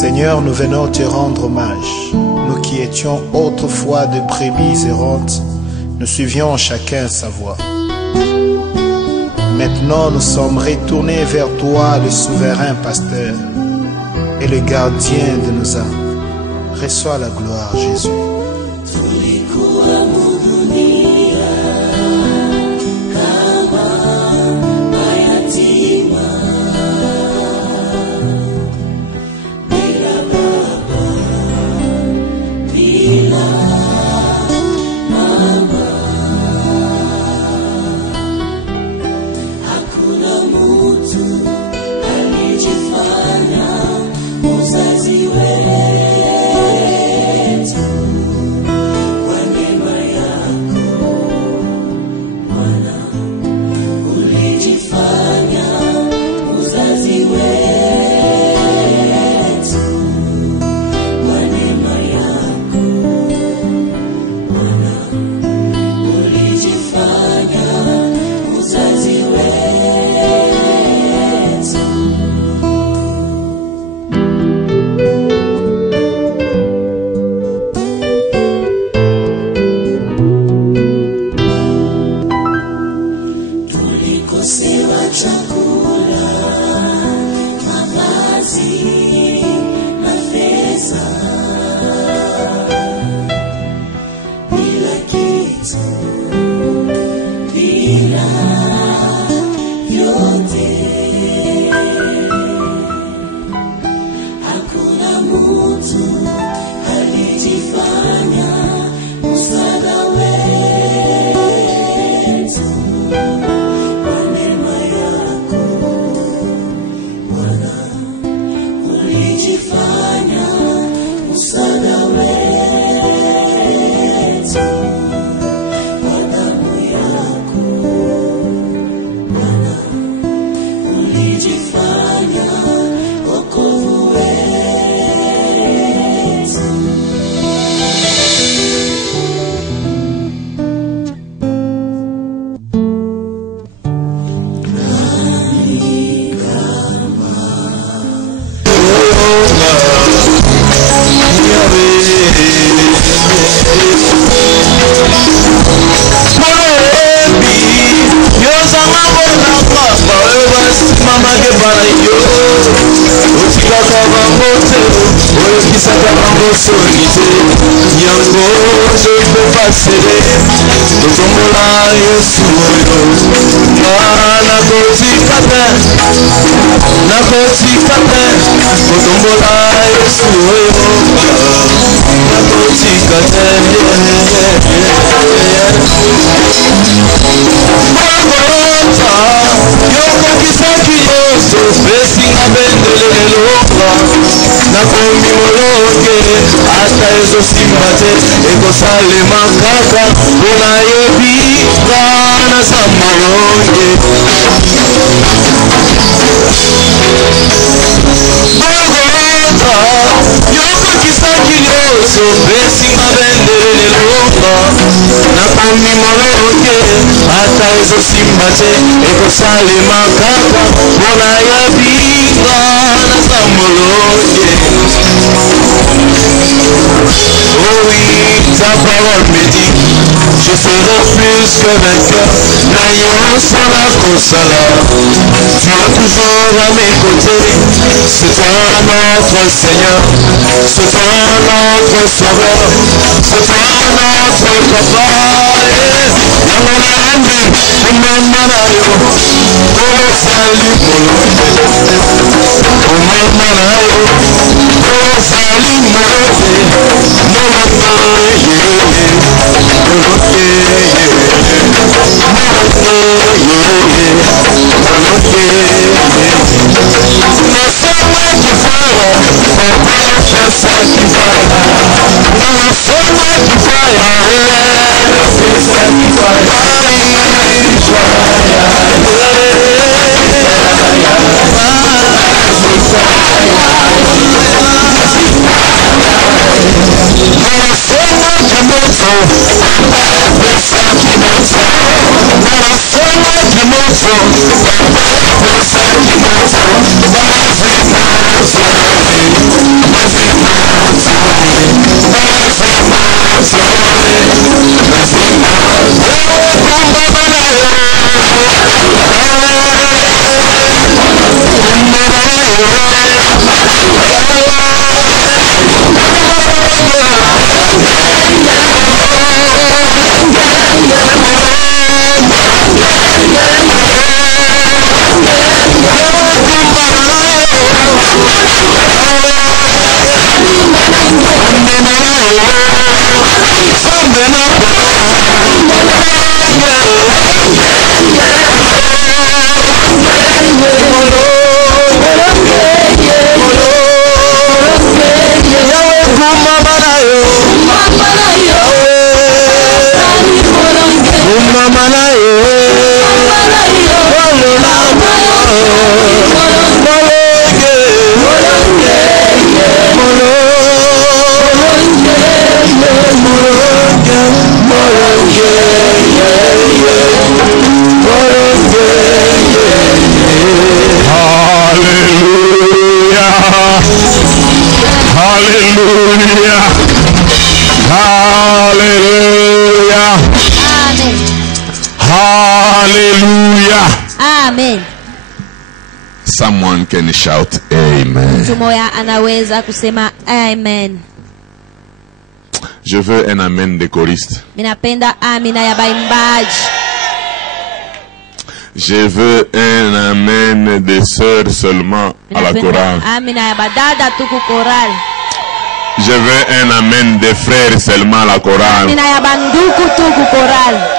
Seigneur, nous venons te rendre hommage. Nous qui étions autrefois de brebis errantes, nous suivions chacun sa voie. Maintenant, nous sommes retournés vers toi, le souverain pasteur et le gardien de nos âmes. Reçois la gloire, Jésus. Seigneur, c'est toi notre sauveur, c'est toi notre papa. Come Amen. Someone can shout amen. Mtu moja anaweza kusema amen. Je veux un amen des choristes. Ninapenda amina ya baimbaji. Je veux un amen des sœurs seulement à la chorale. Amina ya badada tu ku chorale. Je veux un amen des frères seulement à la chorale. Amina ya banduku tu ku chorale.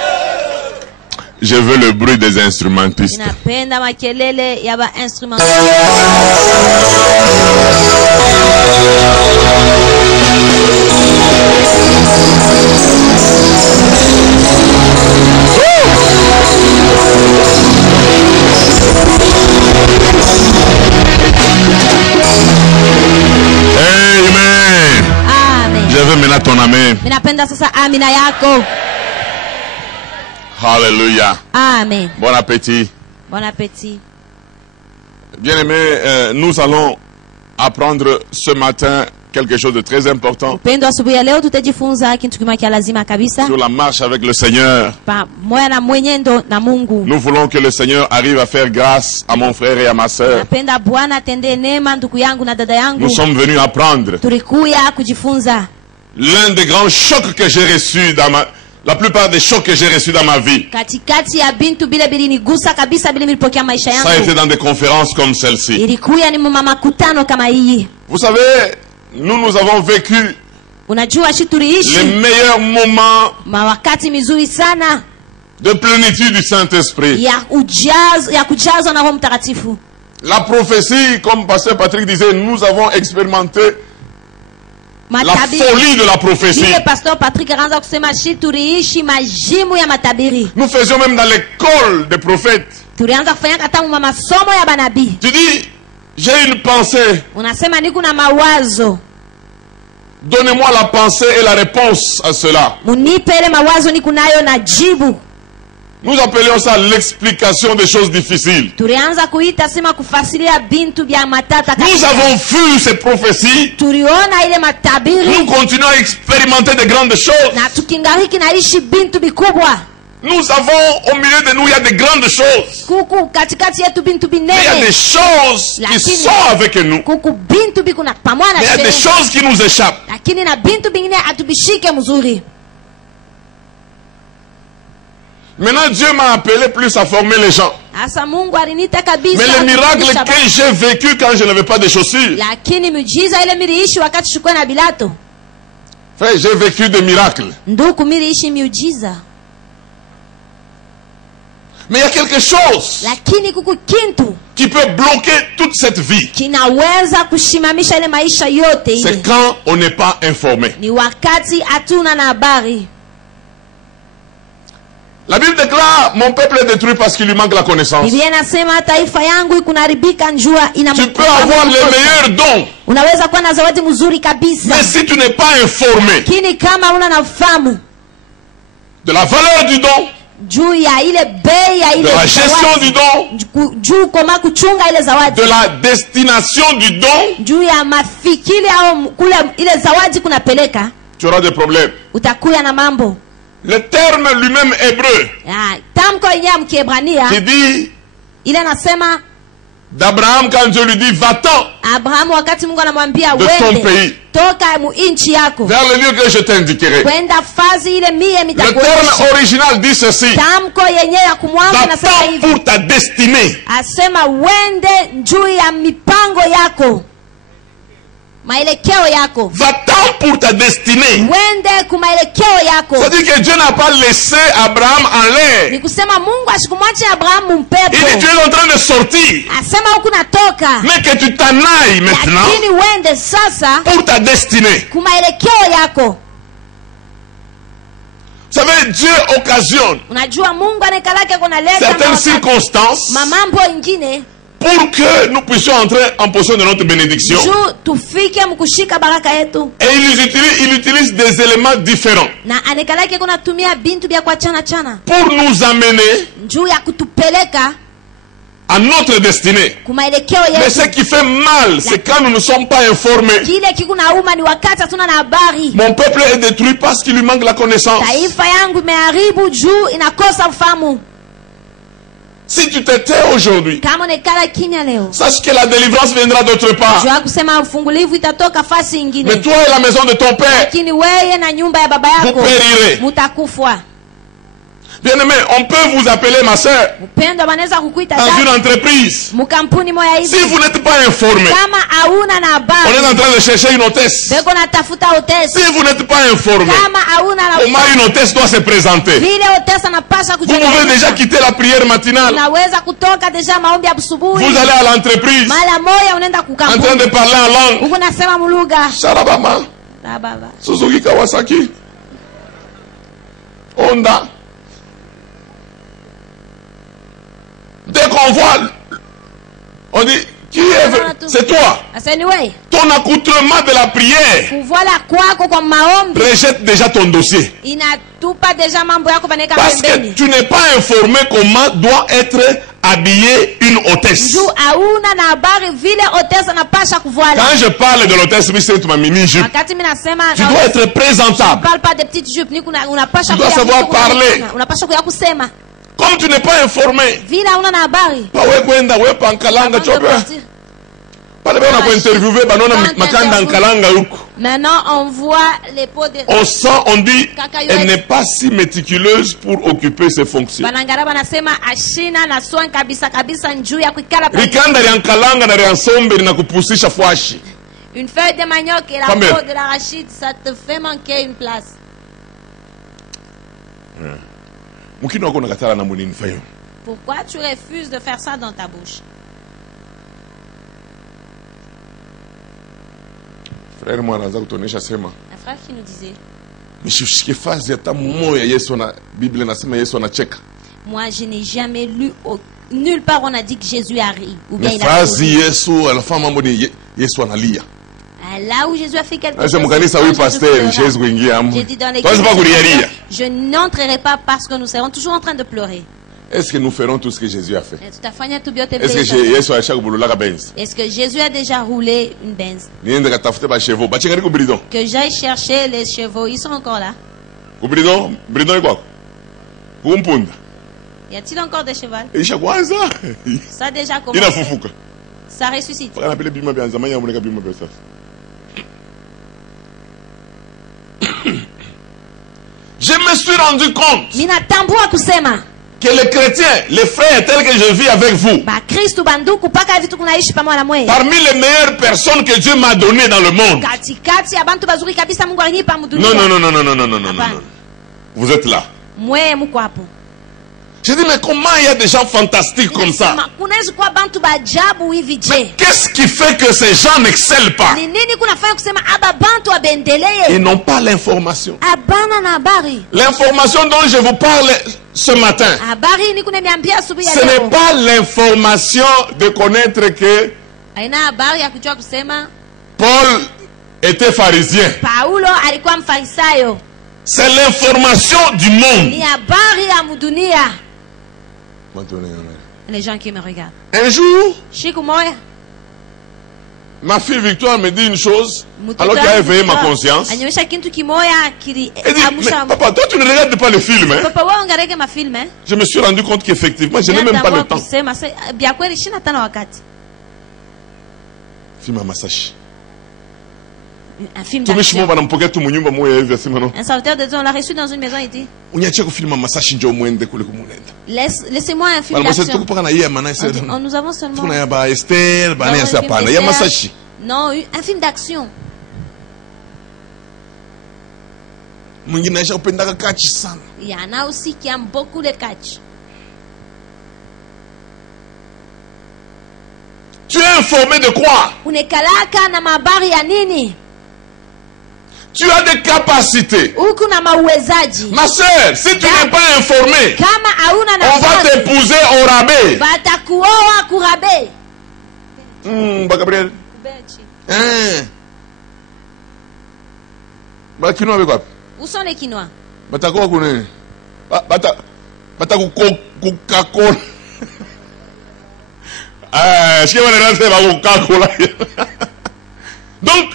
Je veux le bruit des instrumentistes. Ninapenda makelele ya ba instrumentistes. Amen. Amen. Je veux maintenant ton amen. Ninapenda sasa amina yako. Alléluia. Amen. Bon appétit. Bon appétit. Bien-aimés, nous allons apprendre ce matin quelque chose de très important Upendo asubuhi ya leo tutajifunza kitu kimoja kia lazima kabisa. sur la marche avec le Seigneur. Pamoja na mwenendo na Mungu. Nous voulons que le Seigneur arrive à faire grâce à mon frère et à ma sœur. Napenda Bwana atendee neema ndugu yangu na dada yangu. Nous sommes venus apprendre. Tulikuya kujifunza. L'un des grands chocs que j'ai reçus la plupart des chocs que j'ai reçus dans ma vie, Katikati ya bintu bile bilinigusa kabisa bile nilipokea maisha ça a été yangu. dans des conférences comme celle-ci. Ilikuya ni mama makutano kama hii. Vous savez, nous avons vécu Unajua shi les tuliishi meilleurs moments mawakati mizuri sana de plénitude du Saint-Esprit. ya kujazwa na Roho Mtakatifu. La prophétie, comme Pasteur Patrick disait, nous avons expérimenté la folie de la prophétie. Ile Pastor Patrick anaanza kusema shi tuliishi majimu ya matabiri. Nous faisions même dans l'école des prophètes. Tulianza kufanya hata masomo ya banabii. Tu dis, j'ai une pensée. Unasema niko na mawazo. Donnez-moi la pensée et la réponse à cela. Munipe ile mawazo niko nayo na jibu. Nous appelions ça l'explication des choses difficiles. Tulianza kuita sema kufasiria bintu bya matata. Nous avons vu ces prophéties. Tuliona ile matabiri. Nous continuons à expérimenter de grandes choses. Na tukingariki naishi bintu bikubwa. Nous avons, au milieu de nous, il y a de grandes choses. Kuku katikati yetu bintu Mais il y a binene. des choses qui sont avec nous. Kuku bintu bikuna pamoja na Mais il y a des sherehe. choses qui nous échappent. Lakini na bintu bingine atubishike mzuri. Maintenant, Dieu m'a appelé plus à former les gens. Asa Mungu alinita kabisa. Mais les miracles kufundisha que j'ai vécu quand je n'avais pas de chaussures. Lakini miujiza ile miliishi wakati shukua na bilato. Frère, j'ai vécu des miracles. Nduku miliishi miujiza. Mais il y a quelque chose Lakini kuku kintu qui peut bloquer toute cette vie. kinaweza kushimamisha ile maisha yote ile. C'est quand on n'est pas informé. Ni wakati hatuna na habari. La Bible déclare, mon peuple est détruit parce qu'il lui manque la connaissance. Biblia inasema taifa yangu ikunaribika njua ina. Tu peux avoir les meilleurs dons. Unaweza kuwa na zawadi mzuri kabisa. Mais si tu n'es pas informé Lakini kama una nafahamu de la valeur du don, juu ya ile bei ya de ile la gestion du don, juu koma kuchunga ile zawadi, de la destination du don, juu ya mafikiri au kule ile zawadi kunapeleka, tu auras des problèmes. utakuya na mambo. Le terme lui-même hébreu Tamko yenyewe mkiebrania qui dit ile nasema d'Abraham quand Dieu lui dit va-t'en Abrahamu wakati Mungu anamwambia de ton wende pays toka mu inchi yako vers le lieu que je t'indiquerai. kwenda fazi ile mie Le terme mitakuonyesha. original dit ceci: Tamko yenyewe ya kumwanza nasema va-t'en hivi, pour ta destinée. asema wende juu ya mipango yako, maelekeo yako, Va-t'en pour ta destinée. wende kumaelekeo yako. C'est-à-dire que Dieu n'a pas laissé Abraham en Ni l'air. kusema Mungu asikumwache Abrahamu Il dit tu mpepo, es en train de sortir, asema huku natoka, mais que tu t'en ailles maintenant lakini wende sasa pour ta destinée. kumaelekeo yako. Vous savez, Dieu occasionne Unajua Mungu anakalake kunaleta certaines circonstances mamambo ingine pour que nous puissions entrer en possession de notre bénédiction. juu tufike mkushika baraka yetu, Et il utilise des éléments différents na anakalake kunatumia bintu vya kuachana chana pour nous amener juu ya kutupeleka à notre destinée. kumaelekeo Mais ce yetu. qui fait mal, c'est quand nous ne sommes pas informés. Kile kikunauma ni wakati hatuna na habari. Mon peuple est détruit parce qu'il lui manque la connaissance. Taifa yangu imeharibu juu inakosa ufahamu. Si tu te tais aujourd'hui, Kama unekala kimya leo, sache que la délivrance viendra d'autre part. jua kusema ufungulivu itatoka fasi Mais ingine, toi et la maison de ton père, lakini weye na nyumba ya baba vous yako périrez. mutakufwa. Bien-aimé, on peut vous appeler ma soeur Upendo wanaweza kukuita dans une dada entreprise. mukampuni moya Si hivi, vous n'êtes pas informé, kama hauna na on habari est en train de chercher une hôtesse. beko natafuta Si hotesi, vous n'êtes pas informé, kama hauna na comment une hotesse doit se présenter? vile hotesi anapasha Vous pouvez déjà kujieleza. quitter la prière matinale. Unaweza kutoka deja maombi ya busubuhi, Vous allez à l'entreprise mara moya unaenda en train kukampuni de parler en langue. huko nasema mulugha Sharabama, na baba Suzuki Kawasaki, Honda. Dès qu'on voit, on dit, qui est vrai? C'est toi. aseni we Ton accoutrement de la prière kuvala kwako kwa maombi rejette déjà ton dossier. inatupa deja mambo yako baneka Parce que pembeni, tu n'es pas informé comment doit être habillée une hôtesse. juu hauna na habari vile hotesi anapasha kuvala. Quand je parle de l'hôtesse, oui, c'est ma mini-jupe. Wakati mimi nasema Tu dois être présentable. parle pas de petites jupes, ni unapasha Tu dois kuya savoir kuku- parler. unapasha kuya kusema Comme tu n'es pas informé, vile hauna na habari. pawe kwenda we pankalanga chope. Pale bana kwa interviewer banona makanda nkalanga huko. Maintenant on voit les pots de On sent, on dit, elle n'est pas si méticuleuse pour occuper ses fonctions. banangara banasema ashina na soin kabisa kabisa njuu ya kuikala pale. Rikanda ryankalanga na ryansombe linakupusisha fwashi. Une feuille de manioc et la Combien? peau de l'arachide, ça te fait manquer une place. Mukino wako nakatala na munini fayo. Pourquoi tu refuses de faire ça dans ta bouche? Frère mwana anaanza kutuonesha sema, Un frère qui nous disait, mshishike fazi hata mmoja Yesu na Biblia nasema Yesu anacheka. moi je n'ai jamais lu nulle part on a dit que Jésus a ri ou bien Ni il a fazi ri. Yesu alifanya mambo ni Yesu analia. Là où Jésus a fait quelque Acha chose, mkanisa quand huyu Jésus pasteur pleura. Yesu kuingia hapo. J'ai dit dans Toi, c'est pas l'église, kulialia. je n'entrerai pas parce que nous serons toujours en train de pleurer. Est-ce que nous ferons tout ce que Jésus a fait? Mais tutafanya tu vyote Est-ce vile que Yesu. Yesu aisha kubulula benzi? Est-ce que Jésus a déjà roulé une benz? Niende katafute ba chevaux. Ba chingari ku bridon. Que j'aille chercher les chevaux, ils sont encore là. Ku bridon iko kwako. Kumpunda. Y a-t-il encore des chevaux? Isha kwanza. Ça a déjà commencé. Inafufuka. Ça ressuscite. Faka na pile bima bya zamani ya muleka bima bya sasa. Je me suis rendu compte Ninatambua kusema que les chrétiens, les frères tels que je vis avec vous, ba Kristo banduku paka vitu kunaishi pamoja na mwe. parmi les meilleures personnes que Dieu m'a données dans le monde. Katikati ya bantu bazuri kabisa Mungu alinipa mudunia. Non, non, non, non, non, non, non, non, non, Hapana. non. Vous êtes là. Mwe muko hapo. Je dis, mais comment il y a des gens fantastiques comme ça? Ninasema, kunaweza kuwa bantu bajabu hivi je? Mais qu'est-ce qui fait que ces gens n'excellent pas? Ni nini kunafanya kusema aba bantu abendeleye? Ils n'ont pas l'information. Abana na habari. L'information dont je vous parle ce matin, Habari ni kunaniambia asubuhi ya ce n'est leo. pas l'information de connaître que Haina habari ya kujua kusema Paul était pharisien. Paulo alikuwa mfarisayo. C'est l'information du monde. Ni habari ya mudunia. Les gens qui me regardent. Un jour, Siku moja ma fille Victoire me dit une chose, mtoto alors qu'elle a éveillé ma wangu conscience. anyonyesha kitu kimoya Elle dit, kiliamsha. mais papa, toi tu ne regardes pas les films, hein? Papa wewe ungareke mafilm eh? Je me suis rendu compte qu'effectivement, je n'ai même pas le temps. Kusema bia kweli sina tena wakati. Film à Masashi. Un film Tumeshimo d'action. banampokea tu munyumba moya hivi asema no. Un serviteur de Dieu, on l'a reçu dans une maison, il dit Unyache ku film à Masashi njo mwende kule kumunenda. laissez-moi un film Bana mose d'action. tukupaka na yeye mana On dit, sasa. nous avons seulement Tuna ya ba Esther, bana Non, ya un film sapana, ya d'Esther. Masashi. Non, un film d'action. Mwingine aisha upendaka kachi sana. Il y en a aussi qui aiment beaucoup le catch. Tu es informé de quoi? Unekalaka na mabari ya nini? Tu as des capacités. Huku na mauwezaji. Ma soeur, si tu n'es pas informé, Kama hauna on va nafasi, t'épouser au rabais. batakuoa kurabe. Gabriel. Bakino avec quoi? Où sont les Quinois? Batakuwa kune. Bataku Coca-Cola. Je vais aller Coca-Cola. Donc,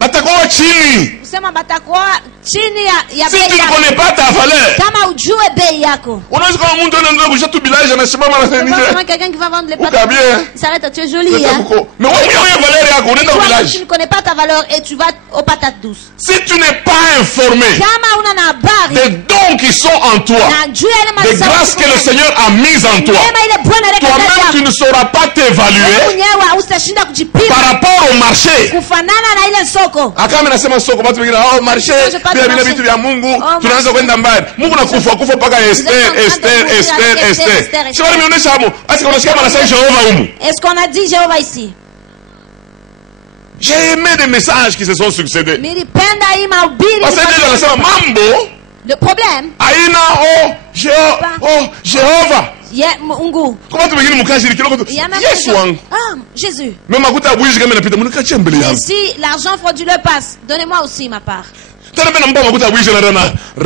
batakuwa chini. Usema batakuoa chini ya Si bei tu ne yako. connais pas ta valeur, Kama ujue bei yako. unaweza kama mtu anaenda kusha tu village anasimama C'est pas anasema seulement quelqu'un qui va vendre les pâtes. Uka bien. Il s'arrête, tu es jolie, hein? Mais wewe valeur yako unaenda au Toi, tu village. ne connais pas ta valeur et tu vas aux patates douces. Si tu n'es pas informé Kama una na habari des dons qui sont en toi, na juu ya ile des mazao grâces que le Seigneur a mises en toi, neema ile Bwana aleka toi-même ndani tu yako. ne sauras pas t'évaluer Mwenyewe usitashinda kujipima par rapport au marché. kufanana na ile soko. Akame nasema soko watu wengine marché bila bila vitu vya Mungu tunaanza kwenda mbali. Mungu nakufa paka Esther. Sio nimeonyesha hapo. Asi unasikia bana sasa Jehova humu. Est-ce qu'on a dit Jéhovah ici? J'ai aimé des messages qui se sont succédés. Nilipenda hii mahubiri. Parce que Dieu anasema mambo Le problème, aina Jehova. Mungu. Comment tu veux mkaji kiloko tu? Il y a même Yesu wangu. Ah, Jésus. Même makuta abuji kama inapita mnikache mbele Et yangu. si l'argent frauduleux passe, donnez-moi aussi ma part. Tena bena mpa makuta abuji na rana. Il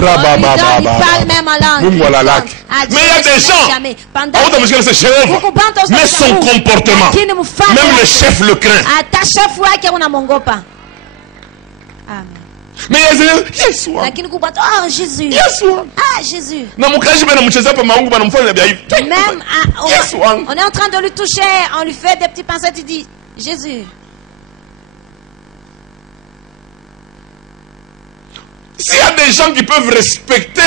parle même en langue. Mungu alalaki. Mais il y a des gens. Autant monsieur c'est Jéhovah. Mais son comportement, même le chef le craint. Hata chef wake unamongopa. Amen. Mais Yesu wangu. Lakini kupata oh Jésus. Yesu wangu. Ah Jésus. Na mkaji bena mcheza pa maungu bana mfanya bia hivi. Même Yesu wangu. on est en train de lui toucher, on lui fait des petits pincettes, il dit Jésus. S'il y a des gens qui peuvent respecter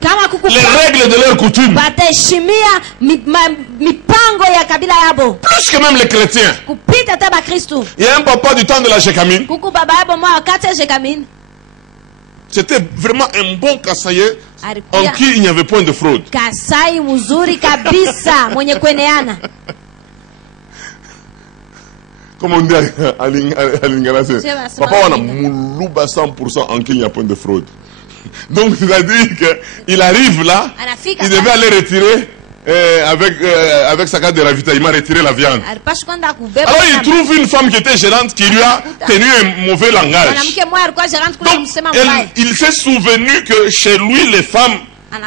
Kama les règles de leur coutume, bataheshimia mipango ya kabila yabo plus que même les chrétiens. kupita hata bakristu. Il y a un papa du temps de la Shekamine. Kuku baba yabo mwa wakati ya Shekamine C'était vraiment un bon kassayer en alikuwa qui il n'y avait point de fraude. kasai mzuri kabisa mwenye kueneana. Comme on dit à Lingala, c'est C'est papa on a moulouba 100% en qui il n'y a point de fraude. Donc c'est-à-dire qu'il arrive là, Anafika il devait aller retirer avec sa carte de ravitaillement, retirer la viande. alipashi kwenda kubeba. Alors il trouve une femme qui était gérante qui lui a tenu un mauvais langage. Mwanamke mmoja alikuwa gérante kule Donc msema mbaya. il s'est souvenu que chez lui les femmes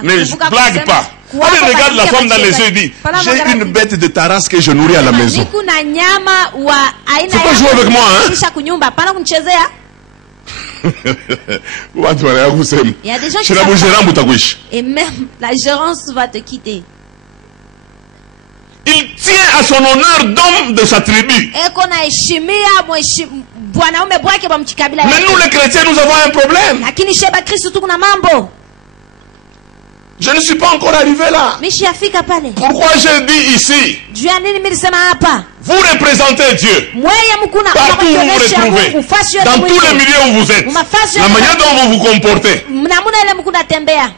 ne blaguent pas. Allez, regarde la femme dans les yeux et dit, j'ai une bête de Taras que je nourris à la maison. Niku na nyama wa aina Faut pas jouer avec moi, hein? Kisha kunyumba, pana kunichezea. Il y a des gens qui et même la gérance va te quitter. Il tient à son honneur d'homme de sa tribu. Eko na heshimia bwanaume bwake ba mchikabila. Mais nous les chrétiens, nous avons un problème. Lakini sheba Kristo tu kuna mambo. Je ne suis pas encore arrivé là. Mishafika pale. Pourquoi j'ai dit ici? Juu ya nini mimi nilisema hapa? Vous représentez Dieu. Mweye mkuna Partout où vous vous retrouvez. Dans tous les milieux où vous êtes. La manière dont vous vous comportez. Mnamuna ile mkuna tembea.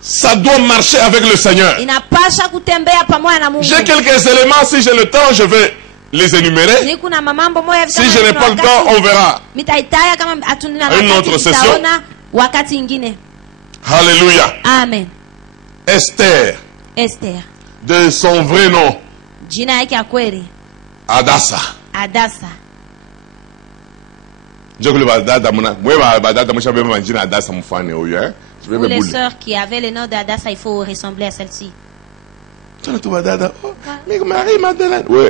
Ça doit marcher avec le Seigneur. Inapasha kutembea pamoja na Mungu. J'ai quelques éléments, si j'ai le temps, je vais les énumérer. Ni kuna mambo moja Si je n'ai pas le temps, on verra. Mitaitaya kama atunina Une autre session. Wakati ingine. Alléluia. Amen. Esther. Esther. De son vrai nom. Jina yake ya kweli. Adassa. Adassa. Pour les sœurs qui avaient le nom d'Adassa, il faut ressembler à celle-ci. Oui,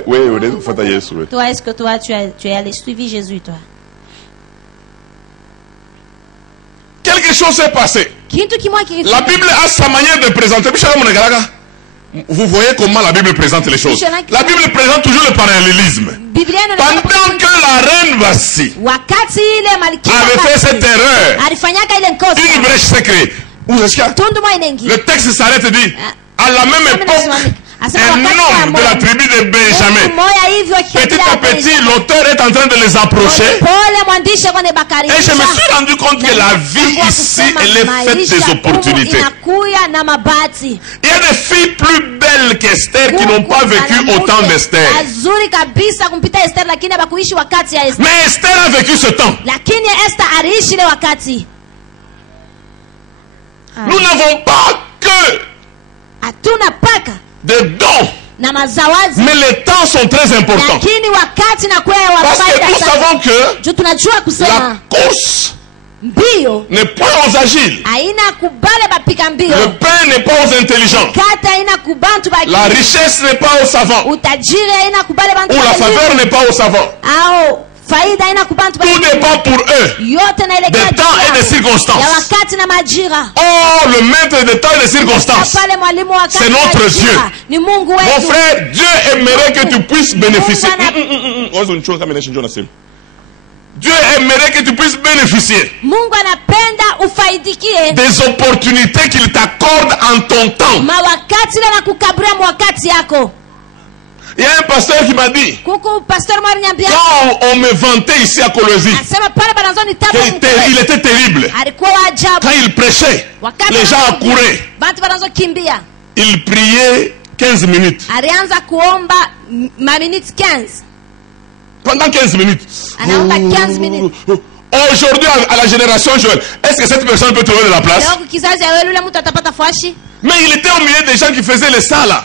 Toi, est-ce que toi, tu es allé suivre Jésus, toi? quelque chose s'est passé. La Bible a sa manière de présenter. Vous voyez comment la Bible présente les choses. La Bible présente toujours le parallélisme. Pendant que la reine Vassi avait fait cette erreur, une brèche s'est créée. Le texte s'arrête et dit, à la même époque, un homme de la tribu de Benjamin, petit à petit, l'auteur est en train de les approcher. Et je me suis rendu compte que la vie ici, elle est faite des opportunités. Il y a des filles plus belles qu'Esther qui n'ont pas vécu autant d'Esther. Mais Esther a vécu ce temps. Nous n'avons pas que des dons, mais les temps sont très importants. Parce que nous savons que la course n'est point aux agiles, le pain n'est pas aux intelligents, la richesse n'est pas aux savants, ou la faveur n'est pas aux savants. Tout dépend pour eux des temps et des circonstances. Oh, le maître des temps et des circonstances, c'est notre Dieu. Mon frère, Dieu aimerait que tu puisses bénéficier. Dieu aimerait que tu puisses bénéficier des opportunités qu'il t'accorde en ton temps. Il y a un pasteur qui m'a dit, quand on me vantait ici à Colosie, il était terrible. Quand il prêchait, les gens accouraient. Il priait 15 minutes. Pendant 15 minutes. Aujourd'hui, à la génération Joël, est-ce que cette personne peut trouver de la place? Mais il était au milieu des gens qui faisaient les sala.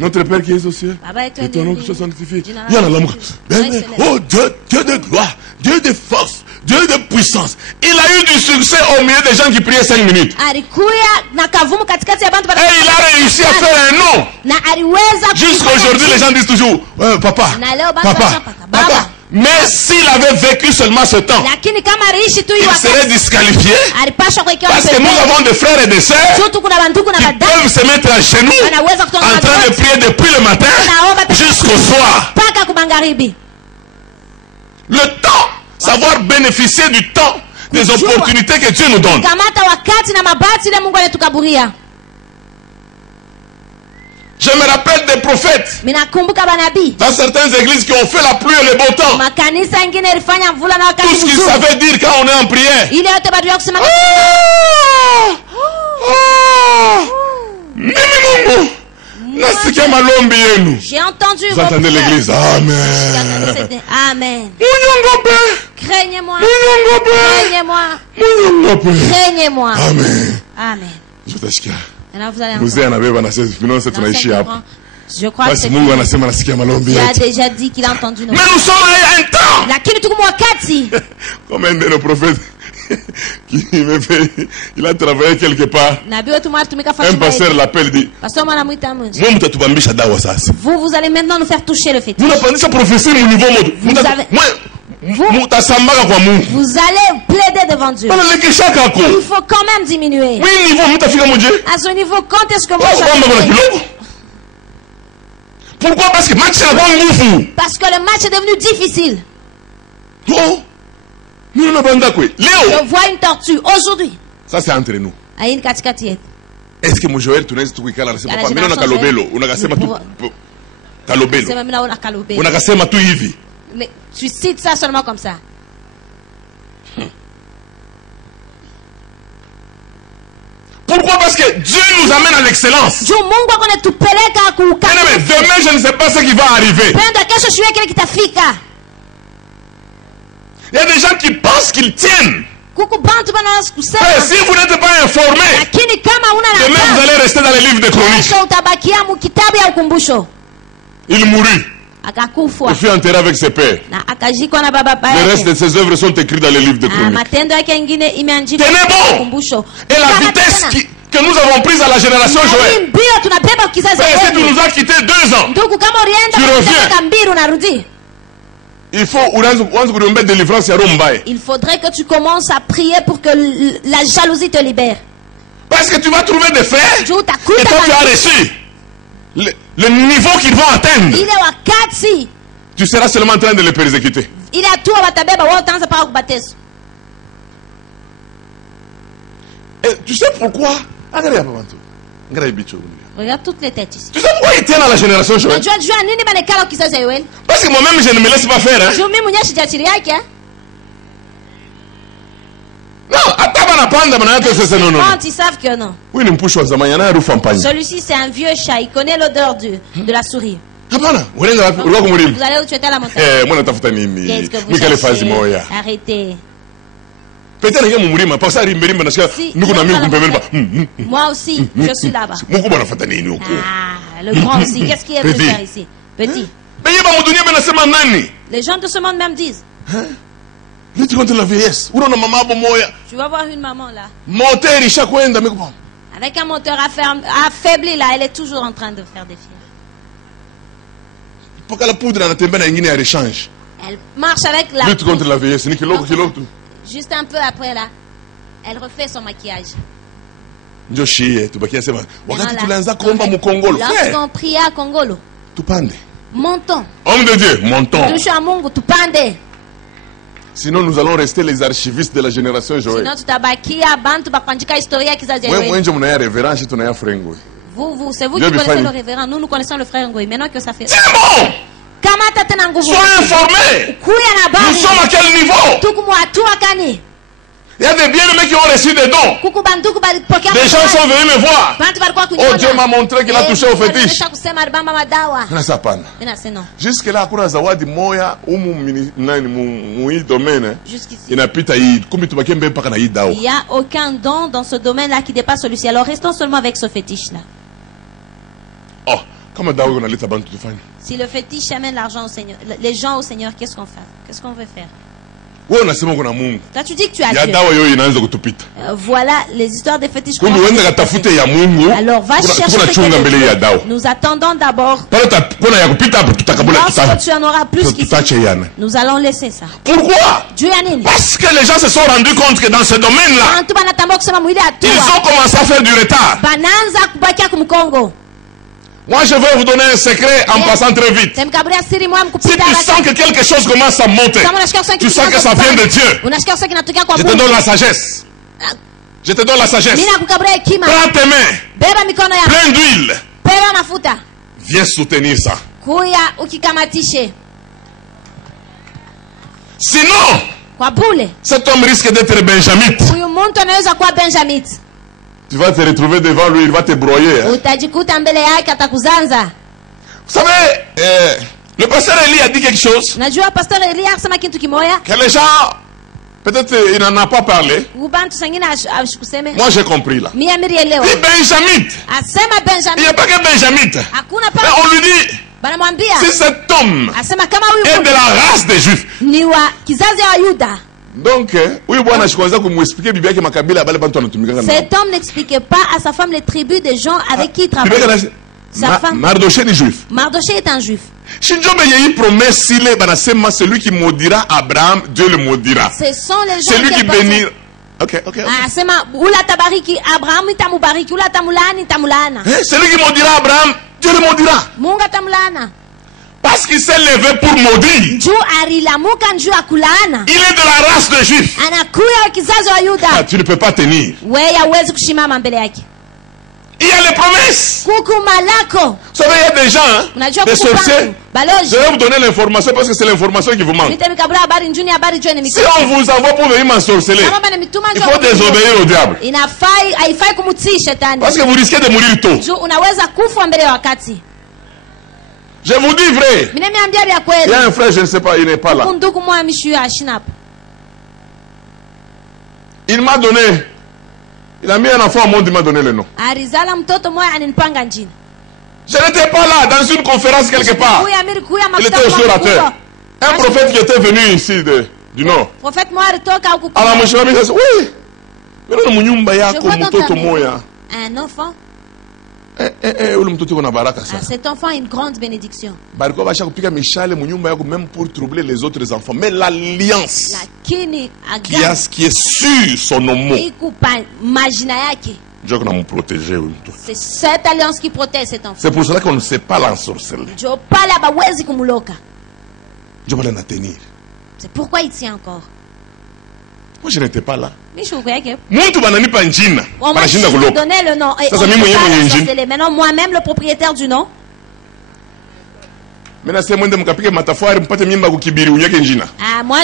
Notre Père qui es aux cieux, que ton nom soit sanctifié. Oh Dieu, Dieu de gloire, Dieu de force, Dieu de puissance. Il a eu du succès au milieu des gens qui priaient 5 minutes. Et il a réussi à faire un nom. Jusqu'à aujourd'hui, les gens disent toujours, papa, papa, papa. Mais s'il avait vécu seulement ce temps, il serait disqualifié. Parce que nous avons des frères et des sœurs qui peuvent se mettre à genoux en train de prier depuis le matin jusqu'au soir. Le temps, savoir bénéficier du temps, des opportunités que Dieu nous donne. Je me rappelle des prophètes dans certaines églises qui ont fait la pluie et le beau temps. Tout ce qu'ils savaient dire quand on est en prière. J'ai entendu. Vous entendez l'église? Amen. Amen. Craignez-moi. Craignez-moi. Amen. Amen. Alors vous allez je crois que tu as déjà dit qu'il a entendu nos mais nous sommes à un temps. Comme un de nos prophètes qui me fait, il a travaillé quelque part. Un pasteur l'appelle dit vous allez maintenant nous faire toucher le fétiche. Vous allez plaider devant Dieu. Il faut quand même diminuer. À ce niveau, quand est-ce que moi pourquoi? Parce que le match est devenu difficile. Je vois une tortue aujourd'hui. Ça c'est entre nous. Est-ce que mon Joël tu n'es tout qui kala papa mimi na kalobelo unakasema tu kalobelo unakasema tu hivi. Mais tu cites ça seulement comme ça. Pourquoi? Parce que Dieu nous amène à l'excellence. Mais demain, je ne sais pas ce qui va arriver. Il y a des gens qui pensent qu'ils tiennent. Si vous n'êtes pas informé, demain vous allez rester dans les livres de chroniques. Il mourut. Il fut enterré avec ses pères. Le reste de ses œuvres sont écrites dans les livres de chroniques. Tenez bon. Et la vitesse que nous avons prise à la génération Joël. Si tu nous as quitté 2 ans, tu reviens. Il faudrait que tu commences à prier pour que la jalousie te libère. Parce que tu vas trouver des frères et toi tu as reçu le niveau qu'ils vont atteindre. Tu seras seulement en train de les persécuter. Et tu sais pourquoi? Regarde toutes les têtes ici. Tu sais pourquoi ils tiennent à la génération Joël? Parce que moi-même je ne me laisse pas faire. Hein? Non, ils savent que non. Celui-ci c'est un vieux chat, il connaît l'odeur de la souris. Vous allez où tu étais à la montagne? Qu'est-ce que vous cherchez? Arrêtez. Moi aussi, je suis là-bas. Le grand aussi, qu'est-ce qu'il est venu faire ici? Petit. Les gens de ce monde même disent. Tu vas voir une maman là. Avec un moteur affaibli là, elle est toujours en train de faire des fiers. Elle marche avec la lutte contre la vieillesse. Juste un peu après là, elle refait son maquillage. Lorsqu'on prie à Congolo, montons. Homme de Dieu, montons. Sinon nous allons rester les archivistes de la génération Joël. Vous, c'est vous qui connaissez le révérend. Nous connaissons le frère Ngoï. Maintenant que ça fait... C'est bon! Sois informé. Nous sommes à quel niveau? Il y a des bien-aimés qui ont reçu des dons. Des gens sont venus me voir. Oh, Dieu m'a montré qu'il a touché au fétiche. Jusque là, il n'y a aucun don dans ce domaine-là qui dépasse celui-ci. Alors restons seulement avec ce fétiche-là. Oh, Si le fétiche amène l'argent au Seigneur, les gens au Seigneur, qu'est-ce qu'on fait? Qu'est-ce qu'on veut faire? Toi, tu dis que tu as Dieu. Voilà les histoires des fétiches. Alors va chercher. Nous attendons d'abord. Lorsque tu en auras plus qu'ici, nous allons laisser ça. Pourquoi? Parce que les gens se sont rendus compte que dans ce domaine-là, ils ont commencé à faire du retard. Moi, je vais vous donner un secret en passant très vite. Si tu sens que quelque chose commence à monter, tu sens que ça vient de Dieu. Je te donne la sagesse. Je te donne la sagesse. Prends tes mains, plein d'huile. Viens soutenir ça. Sinon, cet homme risque d'être benjamite. Tu vas te retrouver devant lui, il va te broyer. Hein? Vous savez, le pasteur Eli a dit quelque chose que les gens, peut-être il n'en a pas parlé. Moi j'ai compris là. Il est benjamite. Il n'y a pas que benjamite. Mais on lui dit, si cet homme est de la race des Juifs. Donc, cet homme n'expliquait pas à sa femme les tribus des gens avec qui il travaillait. Mardoché est juif. Mardoché est un juif. Celui qui maudira Abraham, Dieu le maudira. Ce sont les gens celui qui bénira. Celui qui maudira Abraham, Dieu le maudira. Parce qu'il s'est levé pour maudire. Il est de la race de Juifs. Tu ne peux pas tenir. Il y a les promesses. Vous savez, il y a des gens, des sorciers. Je vais vous donner l'information parce que c'est l'information qui vous manque. Si on vous envoie pour venir m'ensorceler, il faut désobéir au diable. Parce que vous risquez de mourir tôt. Je vous dis vrai. Il y a un frère, je ne sais pas, il n'est pas là. Il m'a donné. Il a mis un enfant au monde, il m'a donné le nom. Je n'étais pas là, dans une conférence quelque part. Il était aussi orateur. Un prophète qui était venu ici du Nord. Alors, monsieur a dit, oui. Un enfant. Cet enfant a une grande bénédiction. Même pour troubler les autres enfants. Mais l'alliance qui est sur son nom. C'est cette alliance qui protège cet enfant. C'est pour cela qu'on ne sait pas l'ensorceler. C'est pourquoi il tient encore. Moi je n'étais pas là. On m'a donné le nom. Maintenant moi-même le propriétaire du nom. Moi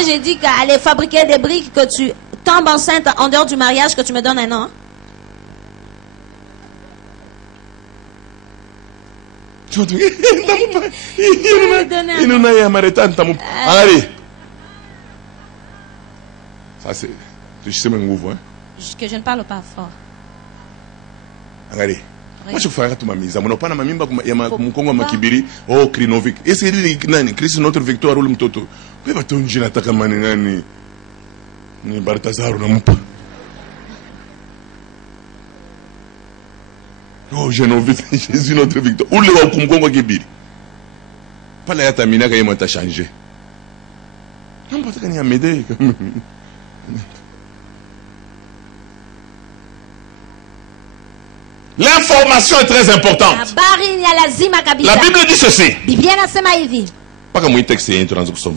j'ai dit qu'aller fabriquer des briques que tu tombes enceinte en dehors du mariage, que tu me donnes un nom. Ça c'est. Tu sais mon mouvement. Que je ne parle pas fort. Regardez. Moi je ferai tout ma mise. Mon papa na mamimba ya mkongo makibiri. Oh Krinovic. Est-ce que nani Christ notre victoire ou le mtoto. Pe ba tonji nataka manengani. Ni Baltazar na mpa. Oh Genovic, Jésus notre victoire. Ou le wa kumkongo kibiri. Pala ya tamina ka yema ta changer. Non pas que ni amede. L'information est très importante. La Bible dit ceci. Pas comme un texte.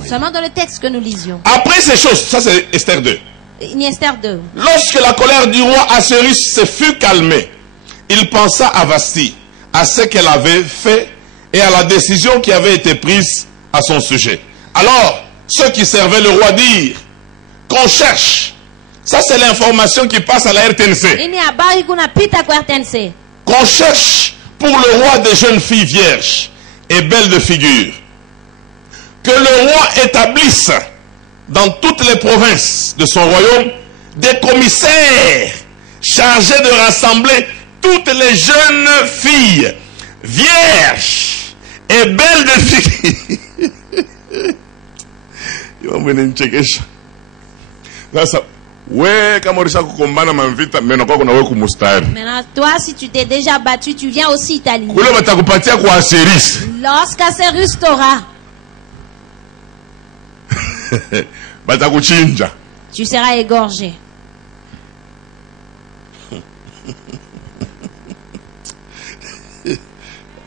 Seulement dans le texte que nous lisions. Après ces choses, ça c'est Esther 2. Esther 2. Lorsque la colère du roi Assuérus se fut calmée, il pensa à Vasti, à ce qu'elle avait fait et à la décision qui avait été prise à son sujet. Alors, ceux qui servaient le roi dirent qu'on cherche. Ça, c'est l'information qui passe à la RTNC. Qu'on cherche pour le roi des jeunes filles vierges et belles de figure. Que le roi établisse dans toutes les provinces de son royaume des commissaires chargés de rassembler toutes les jeunes filles vierge et belle de figure. Maintenant, toi, si tu t'es déjà battu, tu viens aussi t'aligner. Lorsqu'Acérus t'aura, tu seras égorgé.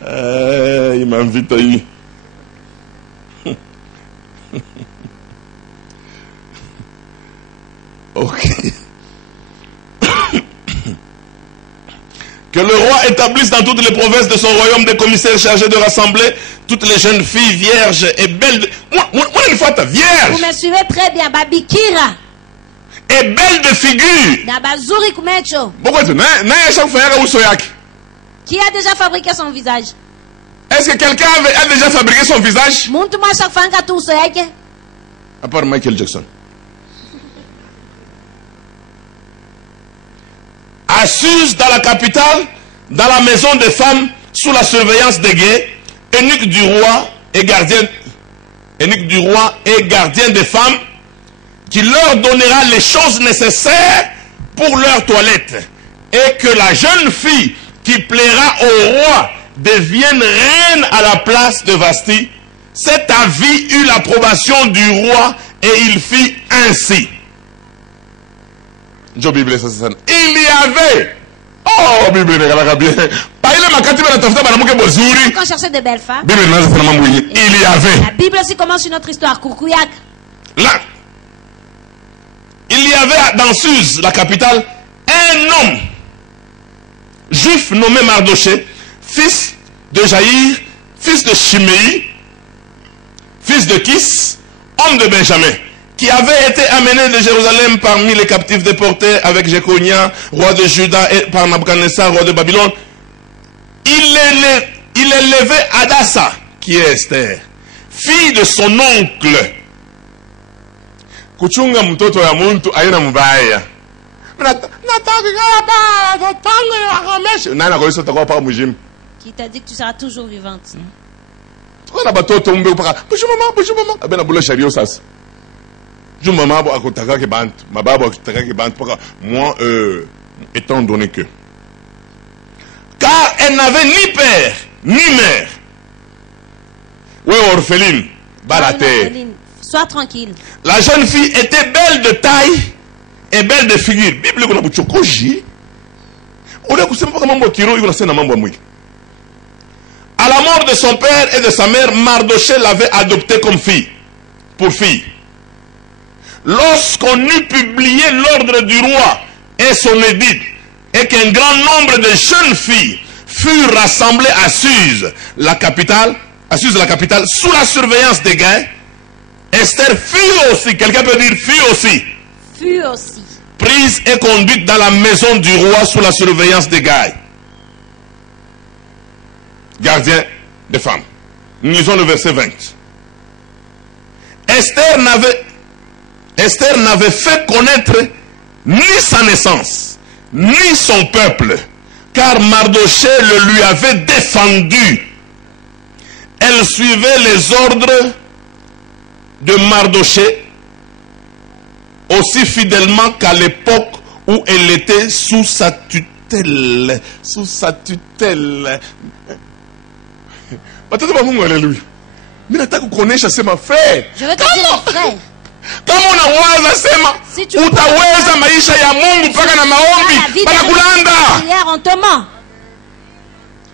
Il m'invite à y. Ok. Que le roi établisse dans toutes les provinces de son royaume des commissaires chargés de rassembler toutes les jeunes filles vierges et belles. Moi, une fois, vierge. Vous me suivez très bien, Babikira. Et belle de figure. Pourquoi tu Qui a déjà fabriqué son visage? Est-ce que quelqu'un a déjà fabriqué son visage? À part Michael Jackson. Assise dans la capitale, dans la maison des femmes, sous la surveillance des guets, eunuque du roi et gardien des femmes, qui leur donnera les choses nécessaires pour leur toilette, et que la jeune fille qui plaira au roi devienne reine à la place de Vasti. Cet avis eut l'approbation du roi et il fit ainsi. Il y avait, oh, Bible, bien. Quand on cherchait de belles femmes, il y avait. La Bible aussi commence une autre histoire, Koukouyak. Là, il y avait dans Suse, la capitale, un homme juif nommé Mardoché, fils de Jaïr, fils de Shimei, fils de Kis, homme de Benjamin, qui avait été amené de Jérusalem parmi les captifs déportés avec Jéconia, roi de Juda, et par Nabuchodonosor, roi de Babylone. Il élevait Adassa, qui est Esther, fille de son oncle. Kuchunga mtoto ya muntu aina mbaya. Qui t'a dit que tu seras toujours vivante? Moi, étant donné que, car elle n'avait ni père ni mère, ouais, orpheline, baraté. Sois tranquille. La jeune fille était belle de taille et belle de figure. Bible kuna buchokoji. Ule kusema paka mambo kiro iko nasema mambo mwi. À la mort de son père et de sa mère, Mardoché l'avait adoptée comme fille, pour fille. Lorsqu'on eut publié l'ordre du roi et son édit, et qu'un grand nombre de jeunes filles furent rassemblées à Suse, la capitale, sous la surveillance des gains, Esther fut aussi, quelqu'un peut dire fut aussi, prise et conduite dans la maison du roi sous la surveillance des gains. Gardien des femmes. Nous lisons le verset 20. Esther n'avait fait connaître ni sa naissance, ni son peuple, car Mardoché le lui avait défendu. Elle suivait les ordres de Mardoché aussi fidèlement qu'à l'époque où elle était sous sa tutelle. Sous sa tutelle. Je veux te dire, frère. Kama unawaza sema utaweza maisha ya Mungu mpaka na maombi, banakulanda. On te ment.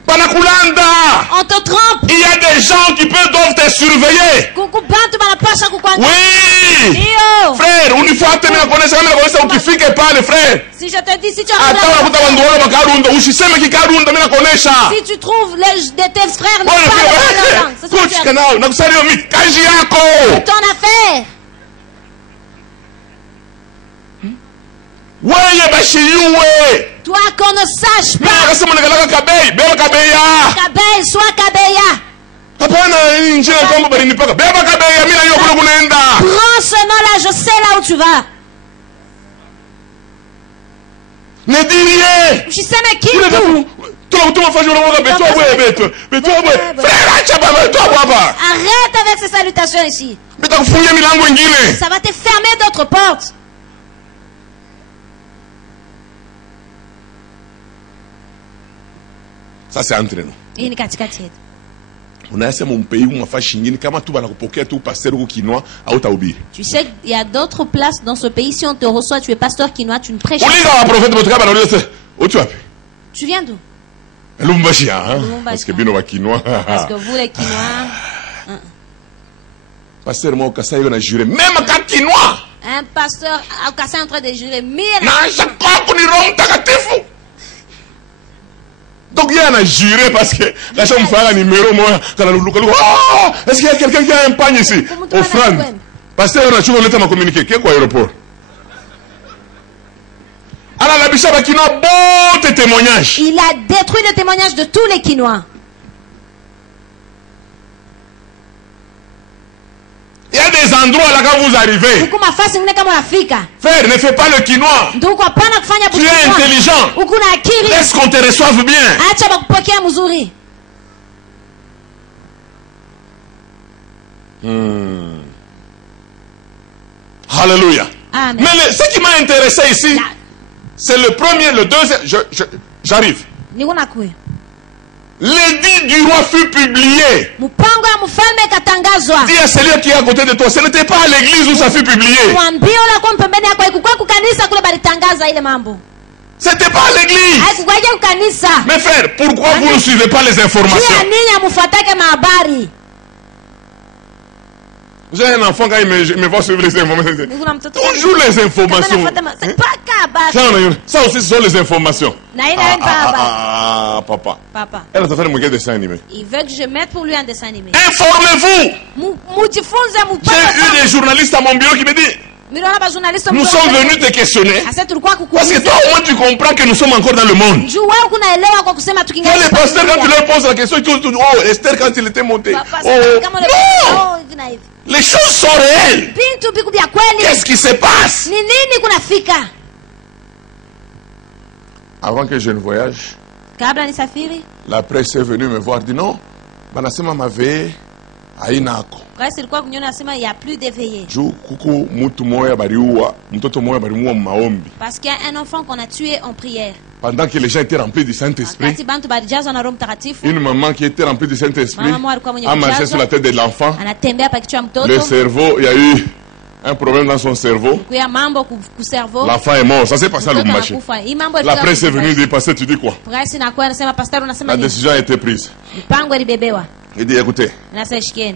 Banakulanda. On te trompe. Il y a des gens qui doivent te surveiller. Oui. Frère, unifuate mimi nakuonesha kama nakuonesha ukifike pale frère. Si je te dis, si tu si tu trouves de tes frères ne parlent pas la langue, c'est ton affaire. Toi qu'on ne sache pas. Kabeya, sois Kabeya. Prends ce nom-là, je sais là où tu vas. Ne dis rien. Je sais mais qui Arrête avec ces salutations ici. Ça va te fermer d'autres portes. Ça c'est entre nous. Tu sais, il y a d'autres places dans ce pays. Si on te reçoit, tu es pasteur quinois, tu ne prêches pas. Tu viens d'où? Parce que vous les quinois. Pasteur, moi, au juré. Même quand quinois. Un pasteur au Kassai est en train de jurer. Donc il y a un juré parce que la chambre fait un numéro moi. Est-ce qu'il y a quelqu'un qui a un pagne ici? Offrande. Pasteur, on a toujours le temps à communiquer. Qu'est-ce aéroport? Alors la bishop a quinois bon témoignage. Il a détruit le témoignage de tous les quinois. Il y a des endroits là quand vous arrivez. Frère, ne fais pas le quinois. Tu es intelligent. Laisse qu'on te reçoive bien. Alléluia. Mais ce qui m'a intéressé ici, c'est le premier, le deuxième. J'arrive. L'édit du roi fut publié. Dis à celui qui est à côté de toi, ce n'était pas à l'église où ça fut publié. C'était pas à l'église. Mais frère, pourquoi vous ne suivez pas les informations? J'ai un enfant quand il me voit suivre les informations. Toujours les informations. Ça aussi, ce sont les informations. Papa. Elle va faire un dessin animé. Il veut que je mette pour lui un dessin animé. Informez-vous. J'ai eu des journalistes à mon bureau qui me disent: nous sommes venus te questionner. Parce que toi, au moins, tu comprends que nous sommes encore dans le monde. Quand les pasteurs, quand tu leur poses la question, ils te disent: oh, Esther, quand il était monté. Non! Les choses sont réelles. Qu'est-ce qui se passe? Avant que je ne voyage, la presse est venue me voir et dit: non, Banasema m'avait Ainako. Il n'y a plus d'éveillés. Parce qu'il y a un enfant qu'on a tué en prière. Pendant que les gens étaient remplis du Saint-Esprit, une maman qui était remplie du Saint-Esprit a marché sur la tête de l'enfant. Le cerveau, il y a eu un problème dans son cerveau. L'enfant est mort. Ça s'est passé à Lubumbashi. La presse est venue dire: pasteur, tu dis quoi? La décision a été prise. Il dit: écoutez,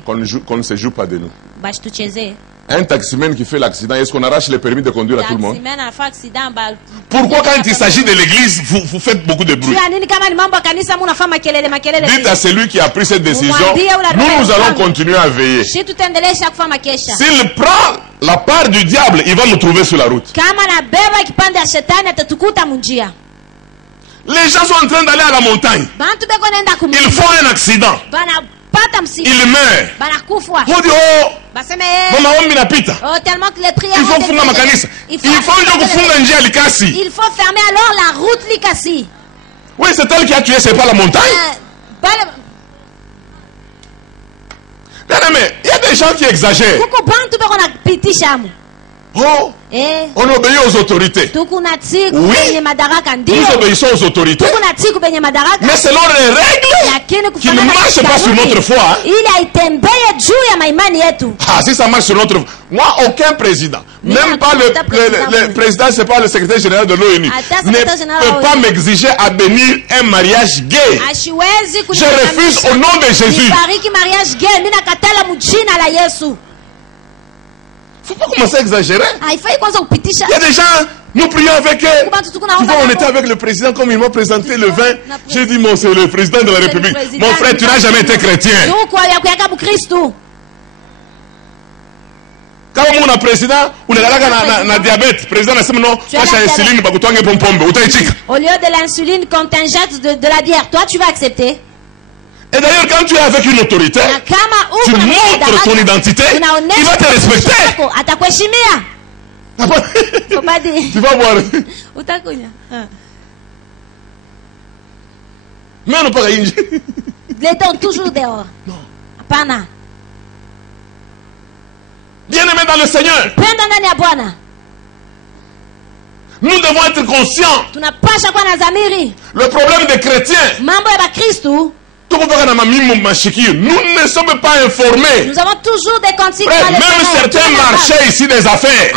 qu'on ne se joue pas de nous. Un taximène qui fait l'accident, est-ce qu'on arrache les permis de conduire à tout le monde? Pourquoi quand il s'agit de l'église, vous faites beaucoup de bruit? Dites à celui qui a pris cette décision: nous allons continuer à veiller. S'il prend la part du diable, il va nous trouver sur la route. Les gens sont en train d'aller à la montagne. Ils font un accident. Il meurt. On dit: oh, il faut fermer alors la route Likasi. Oui, c'est elle qui a tué, c'est pas la montagne. Mais il y a des gens qui exagèrent. Oh, on obéit aux autorités. Oui, nous obéissons aux autorités. Mais selon les règles qui ne marchent pas sur notre foi. Ah, si ça marche sur notre foi. Moi, aucun président, même pas le président, c'est pas le secrétaire général de l'ONU, ne peut pas m'exiger à bénir un mariage gay. Je refuse au nom de Jésus. Il ne faut pas commencer à exagérer. Il y a des gens, nous prions avec eux. Tu vois, on était avec le président, comme il m'a présenté le vin. J'ai dit: mon, c'est le président de la République. Mon frère, tu n'as jamais été chrétien. Quand on a président, on a diabète. Président, au lieu de l'insuline contingente de la bière, toi, tu vas accepter. Et d'ailleurs, quand tu es avec une autorité, tu montres ton identité, il va te respecter. Tu vas voir. Les dents toujours dehors. Non. Apana. Bien-aimés dans le Seigneur, nous devons être conscients. Le problème des chrétiens, nous ne sommes pas informés. Nous avons toujours des cantiques. Même certains marchés ici des affaires,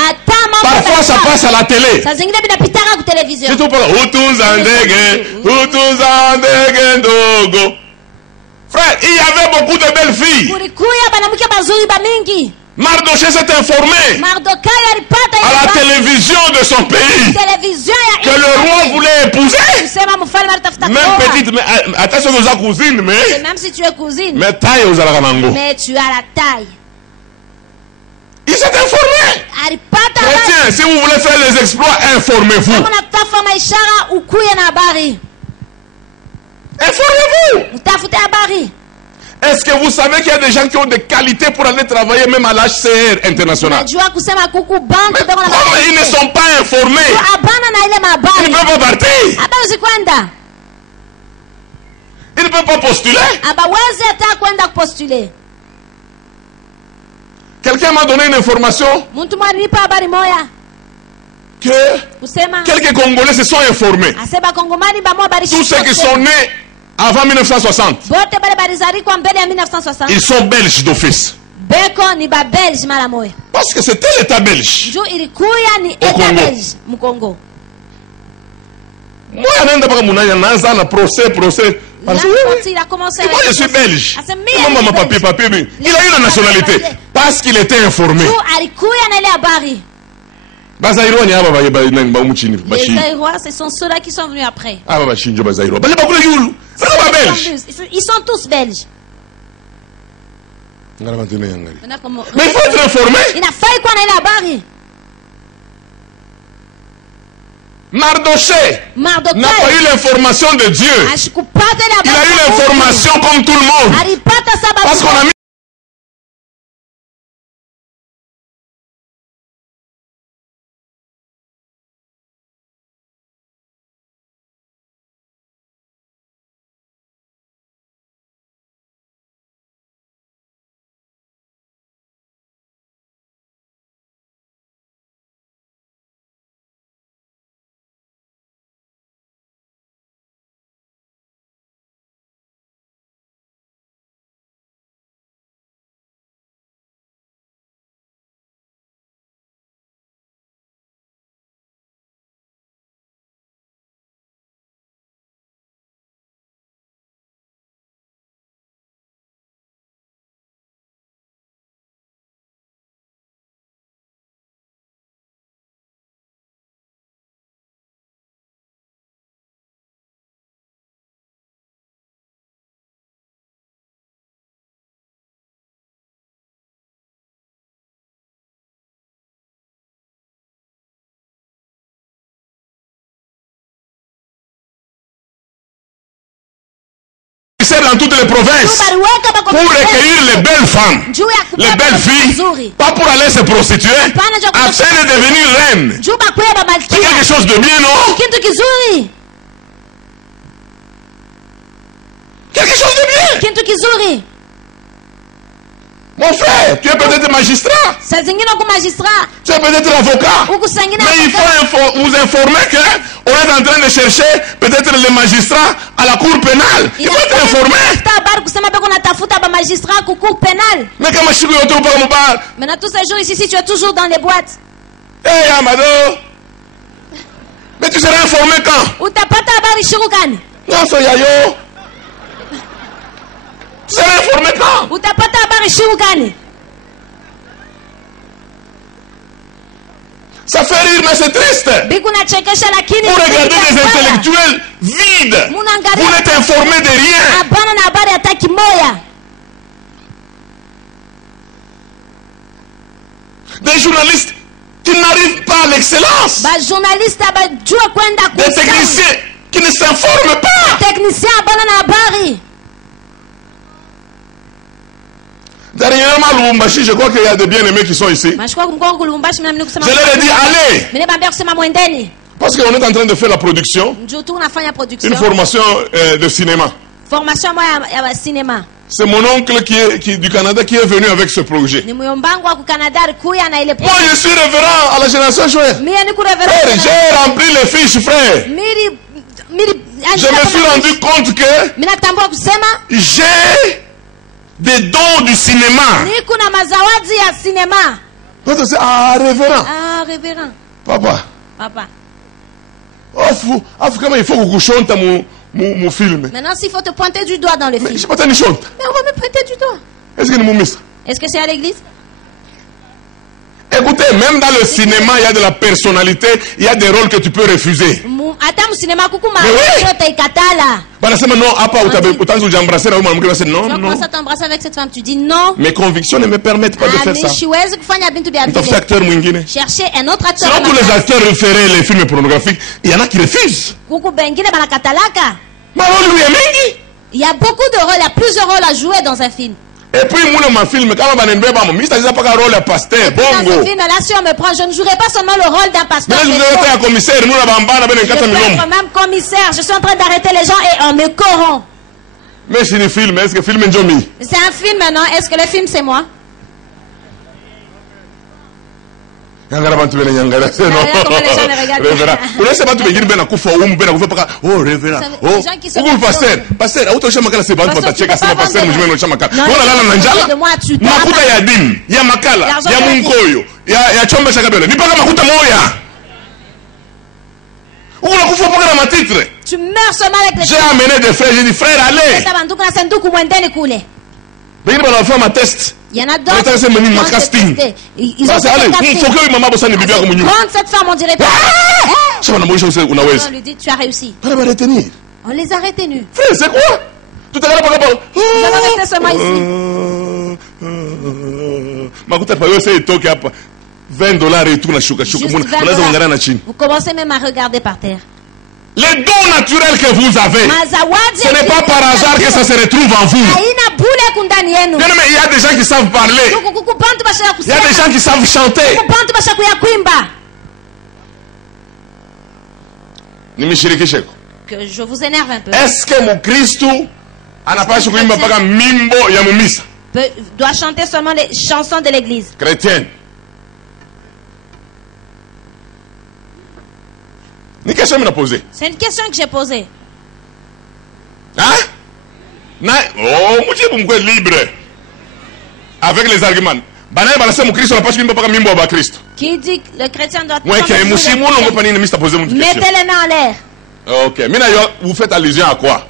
parfois ça passe à la télé. C'est tout pour frère, il y avait beaucoup de belles filles. Mardoché s'est informé à la télévision de son pays que le roi voulait épouser. Même petite, mais attention aux cousines, mais même si tu es cousine, mais tu as la taille. Il s'est informé. Chrétien, si vous voulez faire les exploits, informez-vous. Informez-vous. Est-ce que vous savez qu'il y a des gens qui ont des qualités pour aller travailler même à l'HCR international? Mais comme ils ne sont pas informés, ils ne peuvent pas partir. Ils ne peuvent pas postuler. Quelqu'un m'a donné une information que quelques Congolais se sont informés. Tous ceux qui sont nés avant 1960, ils sont belges d'office. Parce que c'était l'État belge au Congo. Moi, je suis belge. Il a eu la nationalité parce qu'il était informé. Les Zaïrois, ce sont ceux-là qui sont venus après. Ils sont tous belges. Mais il faut être informé. Mardoché n'a pas eu l'information de Dieu. Il a eu l'information comme tout le monde. Parce qu'on a mis dans toutes les provinces pour recueillir les belles femmes, les belles filles, pas pour aller se prostituer, afin de devenir reine. C'est quelque chose de bien, non? Quelque chose de bien. Mon frère, tu es peut-être magistrat. Tu es peut-être avocat. Mais il faut vous informer qu'on est en train de chercher peut-être les magistrats à la cour pénale. Il faut être informé. Mais comment je suis autour par mon bar? Maintenant, tous ces jours ici, si tu es toujours dans les boîtes. Hey, Amado. Mais tu seras informé quand? Non, c'est Yayo. Tu seras informé quand? Ça fait rire, mais c'est triste. Pour regarder des intellectuels vides. Vous n'êtes informés de rien. Des journalistes qui n'arrivent pas à l'excellence. Des techniciens qui ne s'informent pas. Dernièrement, Lubumbashi, je crois qu'il y a des bien-aimés qui sont ici. Je leur ai dit, allez, Parce qu'on est en train de faire la production. Une formation de cinéma. C'est mon oncle du Canada qui est venu avec ce projet. Moi, je suis révérend à la génération Joël. J'ai rempli les fiches, frère. Je me suis rendu compte que j'ai des dons du cinéma. Ah, révérend. Ah, révérend. Papa. Comment il faut que je chante mon film. Maintenant, s'il faut te pointer du doigt dans le film. Mais on va me pointer du doigt. Est-ce que c'est à l'église? Écoutez, même dans le cinéma, il y a de la personnalité, il y a des rôles que tu peux refuser. Mais oui. Non. Tu commences à t'embrasser avec cette femme, tu dis non. Mes convictions ne me permettent pas de faire ça. Cherchez un autre acteur. Sinon, tous les acteurs feraient les films pornographiques, il y en a qui refusent. Il y a beaucoup de rôles, il y a plusieurs rôles à jouer dans un film. Et puis, moi, dans mon film, quand on pas un rôle de pasteur, bongo. Dans ce film-là, si on me prend, je ne jouerai pas seulement le rôle d'un pasteur. Mais je suis un commissaire, je suis même commissaire, je suis en train d'arrêter les gens et on me corrompt. Mais c'est un film, est-ce que le film est Njomi? C'est un film maintenant, est-ce que le film c'est moi? Oh, révérend. Oh, pasteur. Pasteur, tu meurs seulement avec les j'ai amené des frères, j'ai dit frère, allez. Il y en a d'autres. Ils ont cette femme, on dirait pas. On lui dit, tu as réussi. On les a retenus. Frère, c'est quoi? Tout à l'heure, nous allons rester seulement ici. $20 et tout. Vous commencez même à regarder par terre. Les dons naturels que vous avez, ce n'est pas par hasard que ça se retrouve en vous. Bien, mais il y a des gens qui savent parler. Il y a des gens qui savent chanter. Que je vous énerve un peu. Est-ce que mon Christ doit chanter seulement les chansons de l'église? Chrétienne. C'est une question que j'ai posée. Hein? Oh, moi je suis libre. Avec les arguments. Qui dit que le chrétien doit mettez les mains en l'air. Ok. Vous faites allusion à quoi?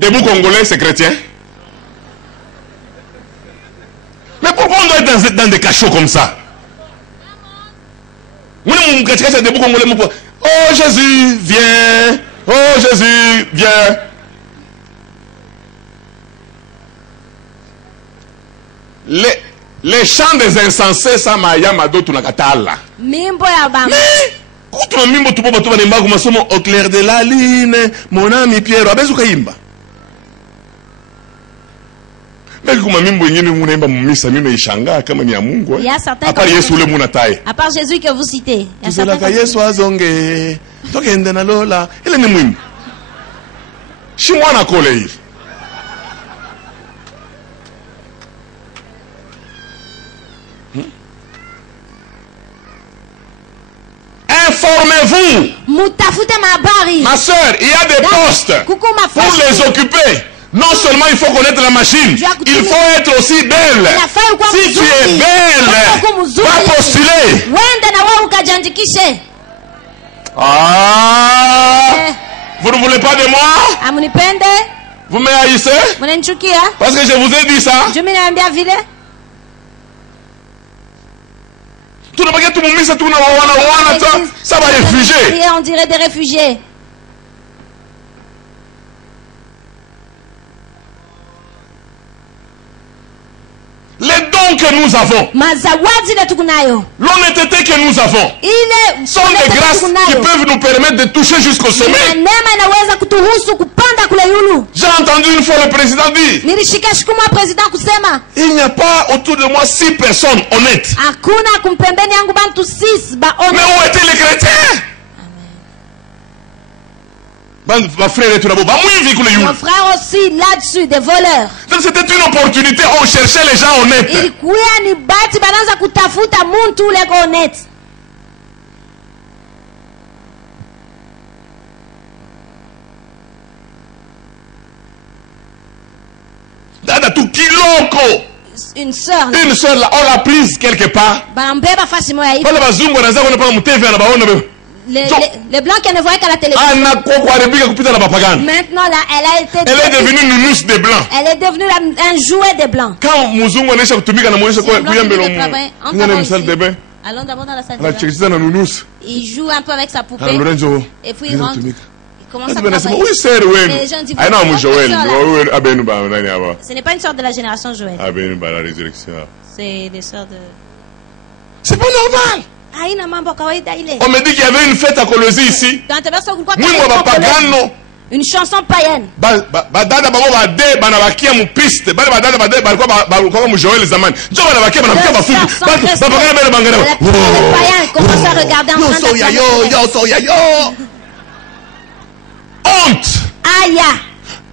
Debout congolais, c'est chrétien? Mais pourquoi on doit être dans des cachots comme ça? Oh Jésus, viens. Oh Jésus, viens. Les chants des insensés, ça m'a yamado tunakatala. Mimbo ya bamba. Kutu mimbo tupo batu banemba kuma somo au clair de la lune, mon ami Pierre, abezu kaimba. Mais kuma mimbo yengine munaimba mumisa mimi ishanga kama ni ya Mungu. À part Yesu le munatai. À part Jésus que vous citez. Il y a certains Yesu azonge. Tokende na lola, ile ni mwimbo. Shimwana kole hivi. Informez-vous. Ma soeur, il y a des postes pour les occuper. Non seulement il faut connaître la machine, il faut être aussi belle. Si tu es belle, va postuler. Ah, vous ne voulez pas de moi? Vous me haïssez? Parce que je vous ai dit ça. Ça va réfugier. On dirait des réfugiés. Les dons que nous avons, l'honnêteté que nous avons, sont des grâces qui peuvent nous permettre de toucher jusqu'au sommet. J'ai entendu une fois le président dire, il n'y a pas autour de moi 6 personnes honnêtes. Mais où étaient les chrétiens? Mon frère aussi là-dessus, des voleurs. Donc c'était une opportunité, on cherchait les gens honnêtes. Une sœur là, on l'a prise quelque part. Les blancs qui ne voyaient qu'à la télévision. Maintenant là, elle est devenue nounousse des blancs. Elle est devenue un jouet des blancs. Quand Muzungu allons d'abord dans la salle de bain. Il joue un peu avec sa poupée. Et puis il rentre. Il commence à travailler. Les gens disent, ce n'est pas une sorte de la génération Joël. C'est des sortes de... C'est pas normal. On me dit qu'il y avait une fête à Colosie ici. Une chanson païenne. Honte.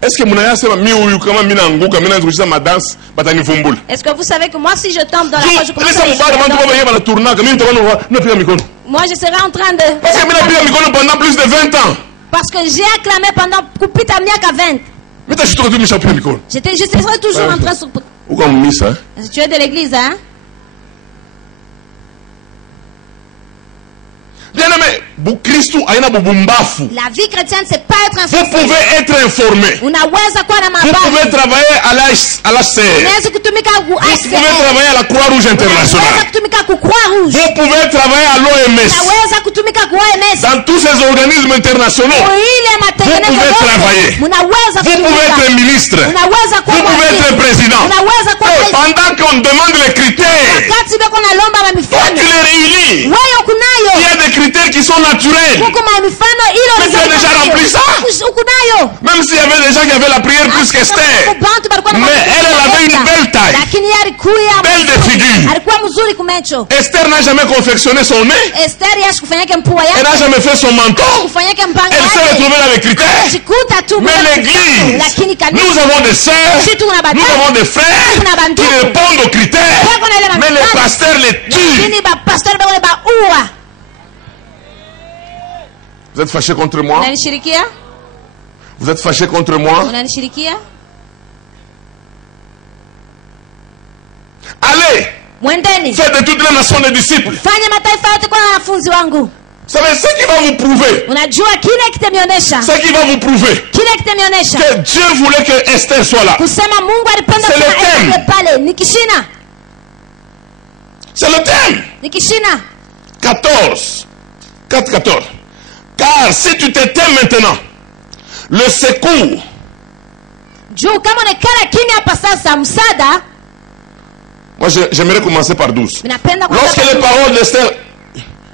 Est-ce que est-ce que vous savez que moi si je tombe dans la foi, je commence à moi je serai en train de... pendant plus de 20 ans. Parce que j'ai acclamé pendant plus de 20. Je serai toujours en train de... Tu es de l'église, hein? Bien-aimé, la vie chrétienne, c'est pas être informé. Vous pouvez être informé. Vous pouvez travailler à l'HCR. Vous pouvez travailler à la Croix-Rouge internationale. Vous pouvez travailler à l'OMS. Dans tous ces organismes internationaux, vous pouvez travailler. Vous pouvez être ministre. Vous pouvez être président. Pendant qu'on demande les critères, toi tu les réunis. Il y a des critères qui sont naturels. Mais tu as déjà rempli ça. Même s'il y avait des gens qui avaient la prière plus qu'Esther. Mais elle avait une belle taille. Belle de figure. Esther n'a jamais confectionné son nez. Elle n'a jamais fait son menton. Elle s'est retrouvée dans les critères. Mais l'église, nous avons des sœurs, nous avons des frères qui répondent aux critères. Mais les pasteurs les tuent. Vous êtes fâché contre moi? Vous êtes fâché contre moi? Allez! Faites de toutes les nations des disciples. Vous savez ce qui va vous prouver? Ce qui va vous prouver que Dieu voulait que Esther soit là. C'est le thème. C'est le thème. 14. Car si tu t'éteins maintenant, le secours. Moi j'aimerais commencer par 12. Lorsque les paroles d'Esther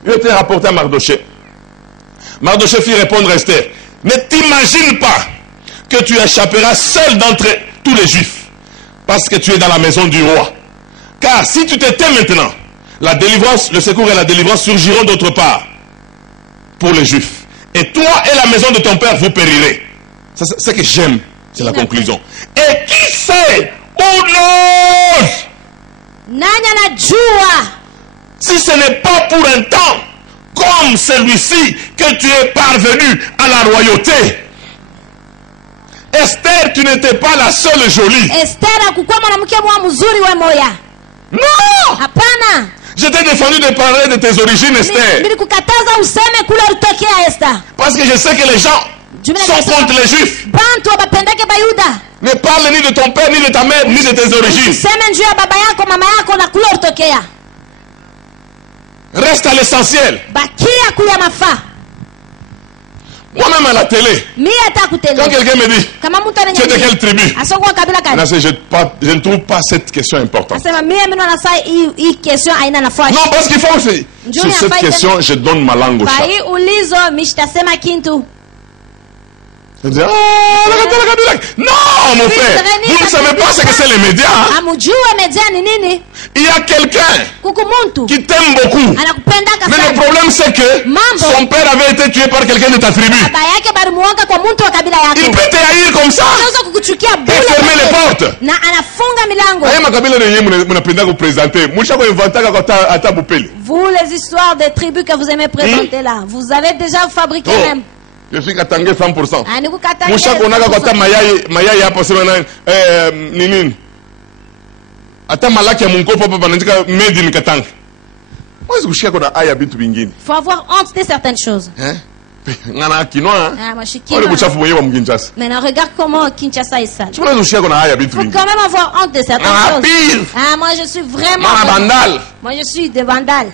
étaient rapportées à Mardoché, Mardoché fit répondre à Esther: ne t'imagine pas que tu échapperas seul d'entre tous les Juifs, parce que tu es dans la maison du roi. Car si tu t'éteins maintenant, la délivrance, le secours et la délivrance surgiront d'autre part pour les Juifs. Et toi et la maison de ton père, vous périrez. C'est ce que j'aime, c'est la conclusion. Et qui sait où si ce n'est pas pour un temps comme celui-ci que tu es parvenu à la royauté. Esther, tu n'étais pas la seule jolie. Non! Je t'ai défendu de parler de tes origines, Esther. Parce que je sais que les gens sont contre les Juifs. Ne parle ni de ton père, ni de ta mère, ni de tes origines. Reste à l'essentiel. Moi-même à la télé, quand quelqu'un me dit tu es de quelle tribu, je ne trouve pas cette question importante. Non, parce qu'il faut aussi. Sur cette question, je donne ma langue au chat. Je dis, non, mon frère, vous ne savez pas ce que c'est les médias. Il y a quelqu'un qui t'aime beaucoup. Mais le problème c'est que son père avait été tué par quelqu'un de ta tribu. Il peut te haïr comme ça et fermer les portes. Vous, les histoires des tribus que vous aimez présenter là, vous avez déjà fabriqué même. Je suis Katangue 100%. Moucha konaka kota mayai hapo sema na nini? Ata malaki ya munko papa banandika made in Katanga. Mwezi kushika kuna aya bintu bingine. Faut avoir honte de certaines choses. Ngana kinoa. Moi je suis kinoa. Maintenant regarde comment Kinshasa est sale. Tu veux kushika kuna aya bintu bingine. Faut quand même avoir honte de certaines choses. Moi je suis vraiment vandal. Moi je suis des vandales.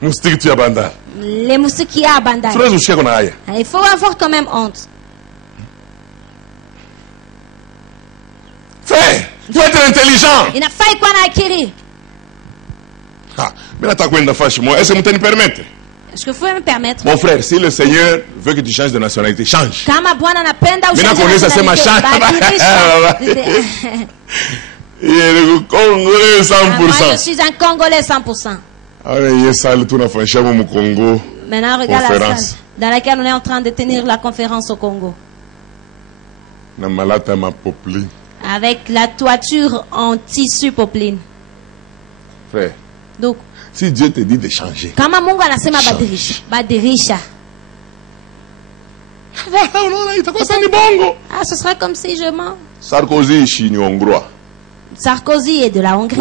Moustique tu as bandal. Les moustiques qui a bandal. Il faut avoir quand même honte. Frère, il faut être intelligent. Il n'a pas quoi acquérir. Mais là, est-ce que vous me permettez? Est-ce que vous pouvez me permettre? Mon frère, si le Seigneur veut que tu changes de nationalité, change. Maintenant qu'on est ça, c'est ma change. Il est le Congolais 100%. Moi, je suis un Congolais 100%. Maintenant, regarde la salle dans laquelle on est en train de tenir la conférence au Congo. Avec la toiture en tissu popeline. Frère, donc, si Dieu te dit de changer, ce sera comme si je mens. Sarkozy, Chine, Hongrois. Sarkozy est de la Hongrie.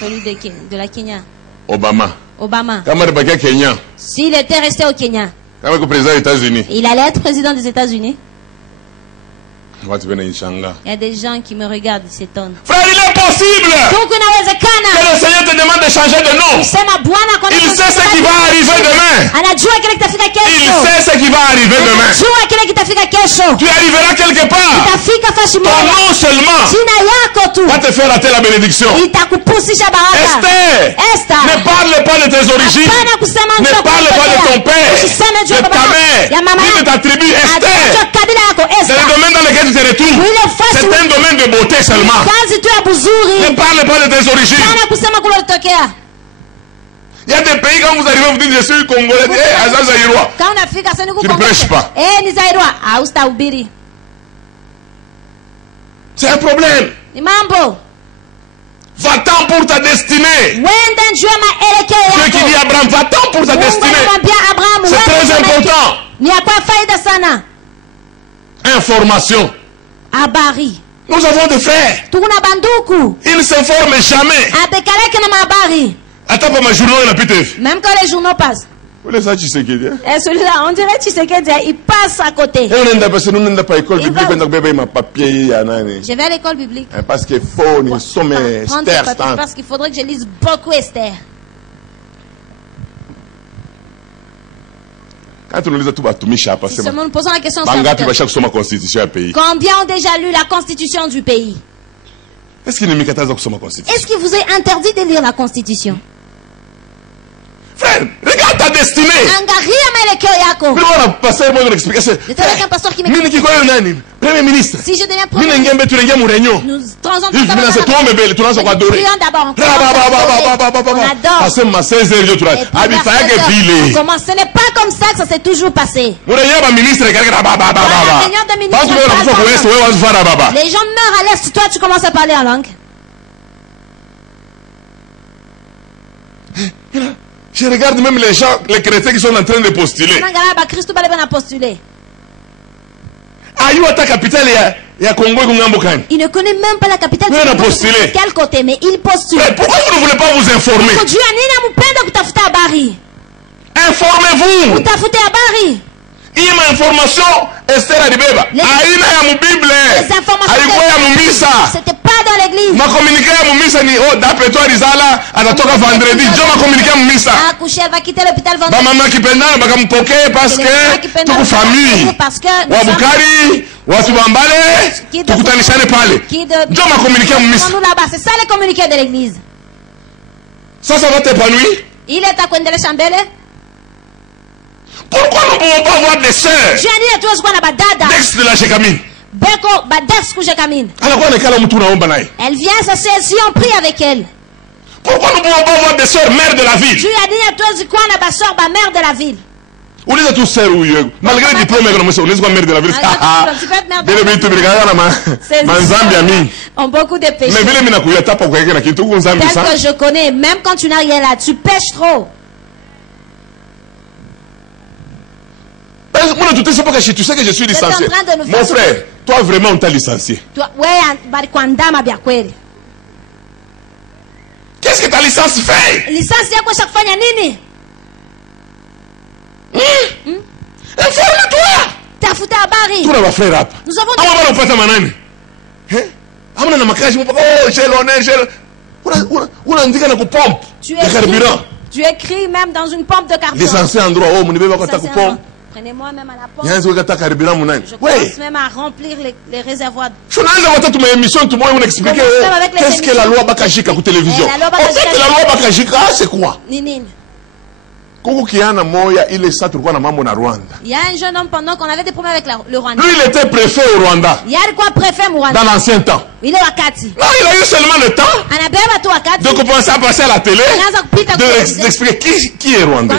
Celui de la Kenya. Obama. S'il était resté au Kenya, il allait être président des États-Unis. Il y a des gens qui me regardent, ils s'étonnent. Frère, il est possible que le Seigneur te demande de changer de nom. Il sait ce qui va arriver demain. Il sait ce qui va arriver demain. Tu arriveras quelque part. Ton nom seulement va te faire rater la bénédiction. Esther, ne parle pas de tes origines. Ne parle pas de ton père, de ta mère, ni de ta tribu. Esther, c'est le domaine dans lequel tu te retrouves. C'est un domaine de beauté seulement. Ne parle pas de tes origines. Il y a des pays, quand vous arrivez, vous dites je suis congolais. Tu ne prêches pas. C'est un problème. Va-t'en pour ta destinée. Dieu qui dit à Abraham, va-t'en pour ta destinée. C'est très important. Information. Nous avons des frères. Ils ne s'informent jamais. Attends pas ma journaux et la pute. Même quand les journaux passent. Et celui-là, on dirait Tshisekedi, il passe à côté. Je vais à l'école biblique. Parce qu'il faut nous sommes Esther. Parce qu'il faudrait que je lise beaucoup Esther. Quand nous lisons tout si seulement nous posons la question combien ont déjà lu la constitution du pays? Est-ce qu'il vous est interdit de lire la constitution? Frère, regarde ta destinée. Premier ministre. Si je deviens premier ministre, nous transons tout d'abord. Ce n'est pas comme ça que ça s'est toujours passé. Les gens meurent à l'est, toi tu commences à parler en langue. Je regarde même les gens, les chrétiens qui sont en train de postuler. Il ne connaît même pas la capitale du Congo. De quel côté, mais il postule. Mais pourquoi vous ne voulez pas vous informer? Informez-vous. Il y a une information, Esther Adibeba. Aïna ya mu Bible. Aïkwa ya mu misa. C'était pas dans l'église. Ma communiqué ya mu misa ni d'après toi Rizala atatoka vendredi. Jo ma communiqué ya mu misa. Elle va quitter l'hôpital vendredi. Ba mama kipenda bakampoke parce que tuko famille. Wa Bukari, wa Tubambale, tukutanishane pale. Jo ma communiqué ya mu misa. C'est ça les communiqués de l'église. Ça va t'épanouir? Il est à Kwendele Chambele. Pourquoi nous ne pouvons pas avoir des sœurs d'ex de la Jécamine? Elle vient s'asseoir ici, on prie avec elle. Pourquoi nous ne pouvons pas avoir des sœurs mères de la ville? Mère de la ville. Où les tous sœurs malgré le diplôme, on est mère de la ville. Ont beaucoup de péchés. Tel que je connais, même quand tu n'as rien là, tu pêches trop. Tu sais que je suis licencié. Mon frère, toi vraiment on t'a licencié. Qu'est-ce que ta licence fait? Informe-toi. Nous avons tu écris même dans une pompe de carburant. Licencié en droit. Prenez-moi même à la pompe. Je commence même à remplir les réservoirs. Qu'est-ce que la loi Bakajika à la télévision? En fait, la loi Bakajika, c'est quoi? Il y a un jeune homme pendant qu'on avait des problèmes avec le Rwanda. Lui, il était préfet au Rwanda. Dans l'ancien temps. Non, il a eu seulement le temps de commencer à passer à la télé, d'expliquer qui est Rwandais.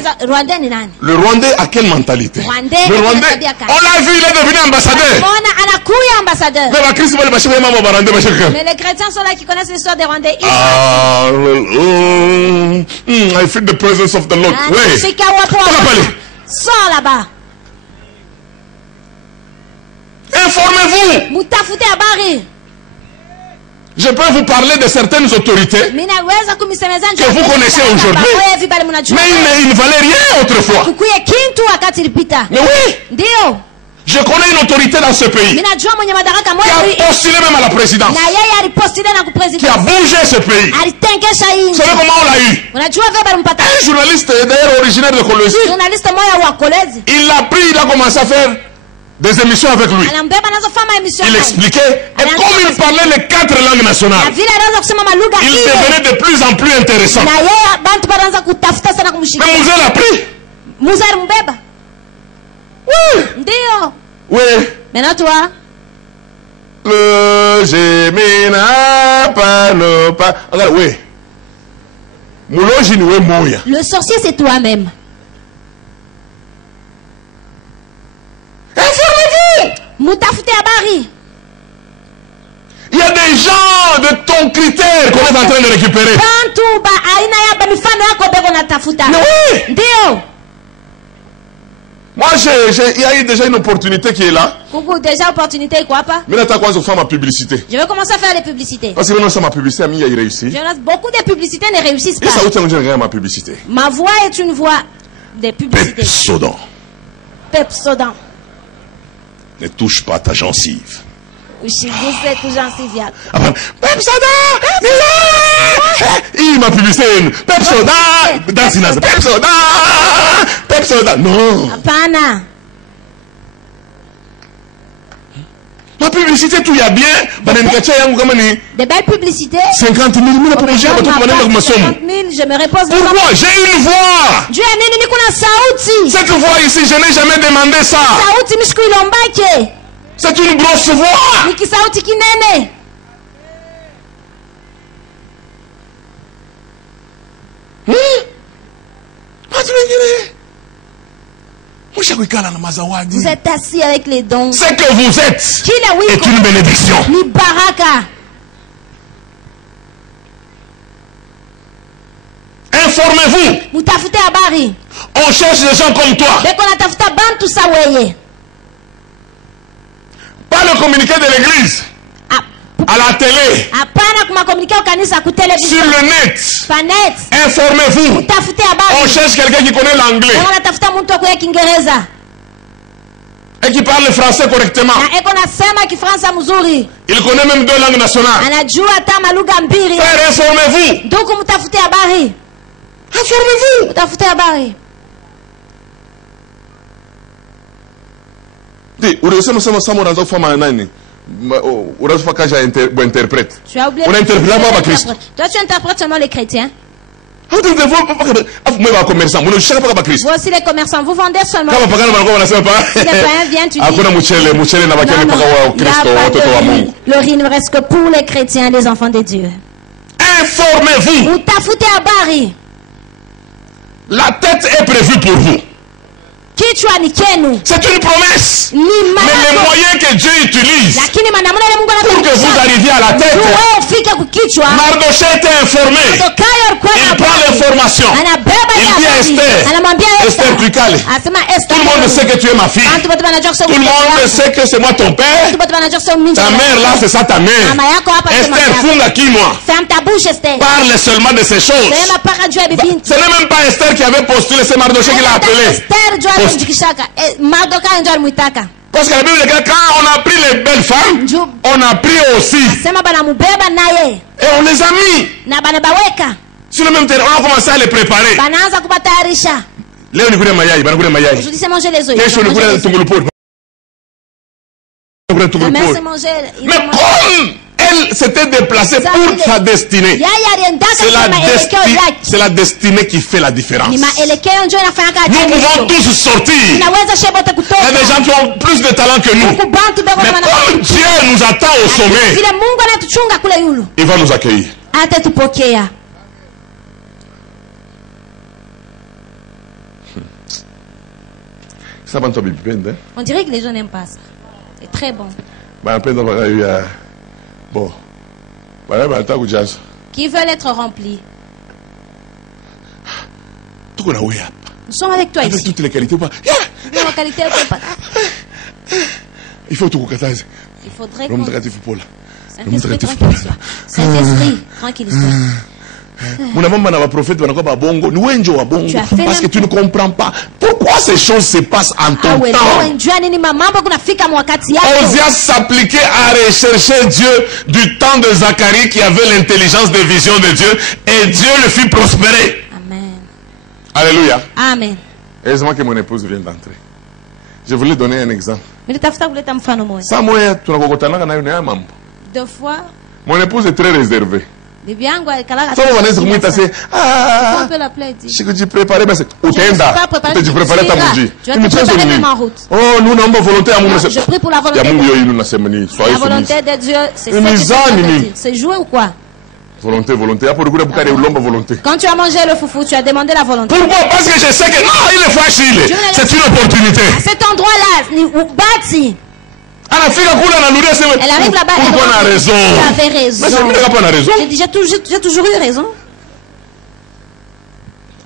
Le Rwandais a quelle mentalité? Le Rwandais, on l'a vu, il est devenu ambassadeur. Mais les chrétiens sont là qui connaissent l'histoire des Rwandais. I feel the presence of the Lord. Oui. Sors là-bas. Informez-vous. Je peux vous parler de certaines autorités que vous connaissez aujourd'hui, mais ils ne valaient rien autrefois. Mais oui. Je connais une autorité dans ce pays qui a postulé même à la présidence, qui a bougé ce pays. Vous savez comment on l'a eu? Un journaliste d'ailleurs originaire de Colosie. Il l'a pris, il a commencé à faire des émissions avec lui. Il expliquait, et comme il parlait les 4 langues nationales, il devenait de plus en plus intéressant. Mais Mouzel l'a pris. Oui. Maintenant toi. Le Gemina Panopa. Regarde, oui. Le sorcier c'est toi-même. Informez-vous. Il y a des gens de ton critère qu'on est en train de récupérer. Mais oui. Moi, il y a eu déjà une opportunité qui est là. Déjà opportunité, quoi pas? Mais là, tu as quoi faire ma publicité? Je vais commencer à faire les publicités. Parce que maintenant, ça ma publicité, il a réussi. Beaucoup de publicités ne réussissent pas. Et ça, où tu as ma publicité? Ma voix est une voix de publicité. Pepsodent. Ne touche pas ta gencive. Il m'a publicité Pepsoda. Non. Apana. Ma publicité, tout y a bien. Des belles publicités. 50 000 je me repose. Pourquoi? J'ai une voix. Cette voix ici, je n'ai jamais demandé ça. C'est une grosse voix. Vous êtes assis avec les dons. Ce que vous êtes est une bénédiction. Informez-vous. On cherche des gens comme toi. Pas le communiqué de l'église. À la télé. Sur le net. Informez-vous. On cherche quelqu'un qui connaît l'anglais. Et qui parle le français correctement. Il connaît même 2 langues nationales. Frère, informez-vous. Informez-vous. Tu as oublié. Toi, tu interprètes seulement les chrétiens. Vous aussi les commerçants, vous vendez seulement. Si les païens viennent, tu dis le riz ne reste que pour les chrétiens, les enfants de Dieu. Informez-vous. La tête est prévue pour vous. C'est une promesse. Mais les moyens que Dieu utilise pour que vous arriviez à la tête. Mardochée était informé. Il prend l'information. Il dit à Esther, Esther Tricale, tout le monde sait que tu es ma fille. Tout le monde sait que c'est moi ton père. Ta mère là, c'est ça ta mère. Esther, funga qui moi. Parle seulement de ces choses. Ce n'est même pas Esther qui avait postulé, c'est Mardochée qui l'a appelé. Parce que la Bible dit que quand on a pris les belles femmes, on a pris aussi. Et on les a mis sur le même terrain. On a commencé à les préparer. Aujourd'hui, c'est manger les œufs. Mais comme elle s'était déplacée pour sa destinée, c'est la destinée qui fait la différence. Nous pouvons tous sortir. Il y a des gens qui ont plus de talent que nous. Mais comme Dieu nous attend au sommet, il va nous accueillir. On dirait que les gens n'aiment pas ça. C'est très bon. Bon. Qui veulent être remplis. Nous sommes avec toi ici. Avec toutes les qualités ou pas? Non, qualité ou pas. Il faut tout. Il faudrait qu'on... Saint-Esprit, tranquille soit. Saint-Esprit, tranquille soit. Parce que tu ne comprends pas pourquoi ces choses se passent en ton temps. Osia s'appliquait à rechercher Dieu du temps de Zacharie qui avait l'intelligence des visions de Dieu et Dieu le fit prospérer. Amen. Alléluia. Amen. Heureusement que mon épouse vient d'entrer. Je voulais donner un exemple. Deux fois. Mon épouse est très réservée. On peut l'appeler. Tu préparais ta bougie. Oh, nous n'avons pas volonté à mon. Je prie pour la volonté de Dieu. La volonté de Dieu, c'est ce que c'est jouer ou quoi? Volonté. Quand tu as mangé le foufou, tu as demandé la volonté. Pourquoi? Parce que je sais que non, il est facile. C'est une opportunité. À cet endroit-là, bâti. Elle arrive là-bas. Tu avais raison. Mais j'ai toujours eu raison.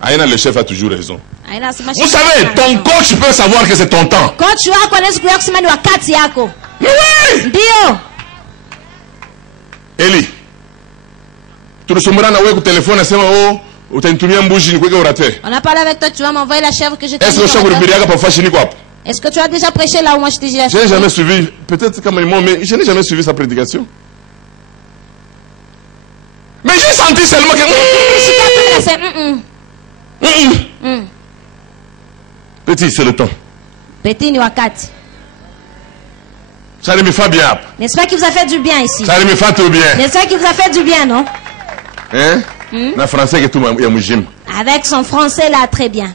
Aïna, le chef a toujours raison. Vous savez, ton coach peut savoir que c'est ton temps. Coach wako anaweza kusema ni wakati yako. Oui. Ndio. Eli. Tulisomana wewe kwa telefoni asema utanitumia mbuzi nikweke urate. On a parlé avec toi, tu vas m'envoyer la chèvre que je t'ai dit. Est-ce que je suis biriaga pour faire chini quoi? Est-ce que tu as déjà prêché là où moi je t'ai dit? Je n'ai jamais suivi, peut-être comme moi, mais je n'ai jamais suivi sa prédication. Mais j'ai senti seulement que... Petit, c'est le temps. Petit ni wakati. Ça me fait bien. N'est-ce pas qu'il vous a fait du bien ici? Ça me fait tout bien. N'est-ce pas qu'il vous a fait du bien, non? Hein? Le français que tout le monde. Avec son français là, très bien.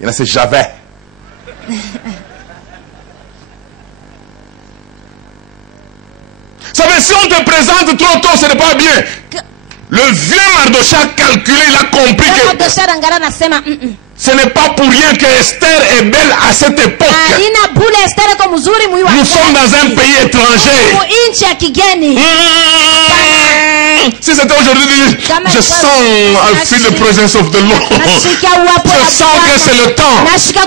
Il a c'est j'avais. Ça veut, si on te présente trop tôt, ce n'est pas bien. Le vieux Mardochée a calculé, il a compris que ce n'est pas pour rien que Esther est belle à cette époque. Nous sommes dans un pays étranger. Si c'était aujourd'hui, je sens I feel the presence of the Lord. Je sens que c'est le temps. Esther,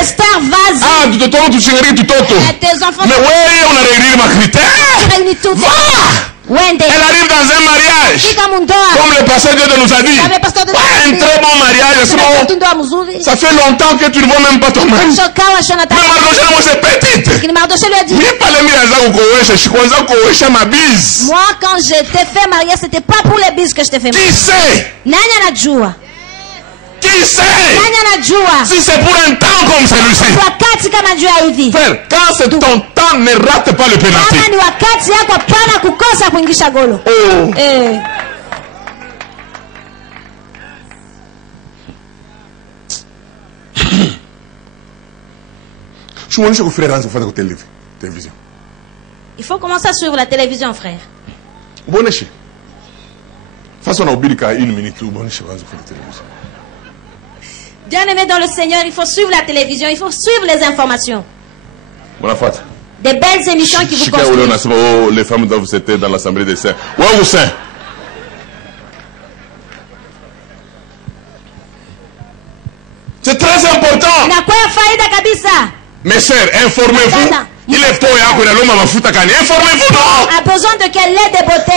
Esther, vas-y. Ah, tu te tournes, tu chéris, tu t'auto. Mais oui, on a réuni ma critère. Va! Elle arrive dans un mariage. Comme le pasteur Dieu nous a dit. Un très bon mariage. Ça fait longtemps que tu ne vois même pas ton mari. Mais Mardochée, moi, c'est petite. Moi, quand je t'ai fait marier, c'était pas pour les bises que je t'ai fait marier. Qui sait? Qui sait? Si c'est pour un temps comme celui-ci. Frère, quand c'est ton temps, ne rate pas le pénalty. Oh. Il faut commencer à suivre la télévision, frère. Bien aimé dans le Seigneur, il faut suivre la télévision, il faut suivre les informations. Des belles émissions qui vous construisent. Les femmes doivent être dans l'assemblée des saints. Ouais, vous saints. C'est très important. Mes sœurs, informez-vous. Il est faux, informez-vous, non? A besoin de quel lait de beauté?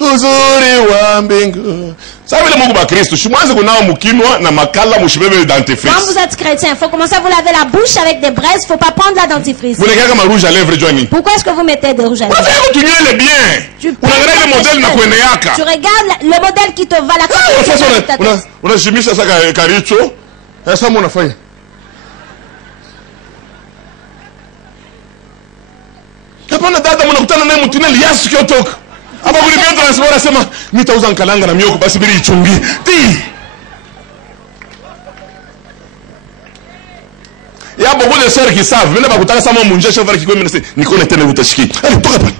Uzuri wa mbingu. Savez le Mungu ba Kristo, shimanze kunao mukinwa na makala mushibebe dentifrice. Quand vous êtes chrétien, il faut commencer à vous laver la bouche avec des braises, faut pas prendre la dentifrice. Vous n'avez comme rouge à lèvres Johnny. Pourquoi est-ce que vous mettez des rouges à lèvres? Tu regardes bien. Tu regardes le modèle na kweneyaka. Tu regardes le modèle qui te va la tête. On a chimisha ça karicho. Ça mon affaire. Kapana dada mnakutana naye mtuneli yasu kyotoka. Aba buri bientôt nasema sema nitauza nkalanga na mioko basi bili ichungi. Ti. Il y a beaucoup de sœurs qui savent, venez bakutaka sama munje chef qui comme c'est ni connaît tena utashiki. Allez toka pale.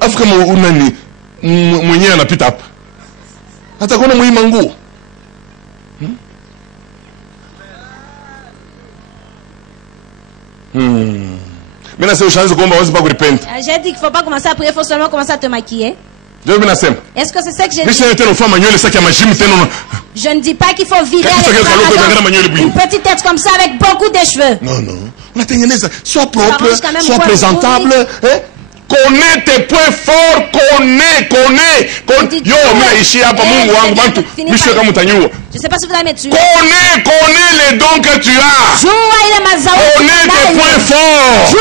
Afrika unani mwenyewe anapita hapa. Hata kuna muhimu nguo. J'ai dit qu'il ne faut pas commencer à prier, il faut seulement commencer à te maquiller. Est-ce que c'est ça que j'ai dit? Je ne dis pas qu'il faut virer avec une petite tête comme ça avec beaucoup de cheveux. Non, non. Sois propre, sois présentable. Connais tes points forts, connais. Yo, je sais pas si vous allez mettre dessus. Connais les dons que tu as. Connais tes points forts. Si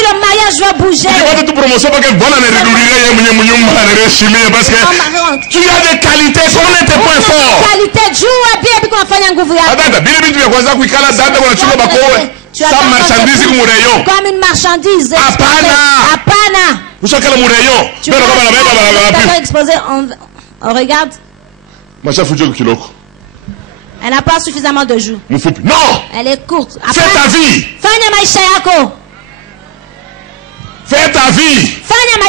le mariage va bouger. Tu as des qualités, connais tes points forts. Tu as comme une marchandise. Apana. Tu vas exposer. On regarde. Elle n'a pas suffisamment de joues. Non. Elle est courte. Fais ta vie. Fais ta vie.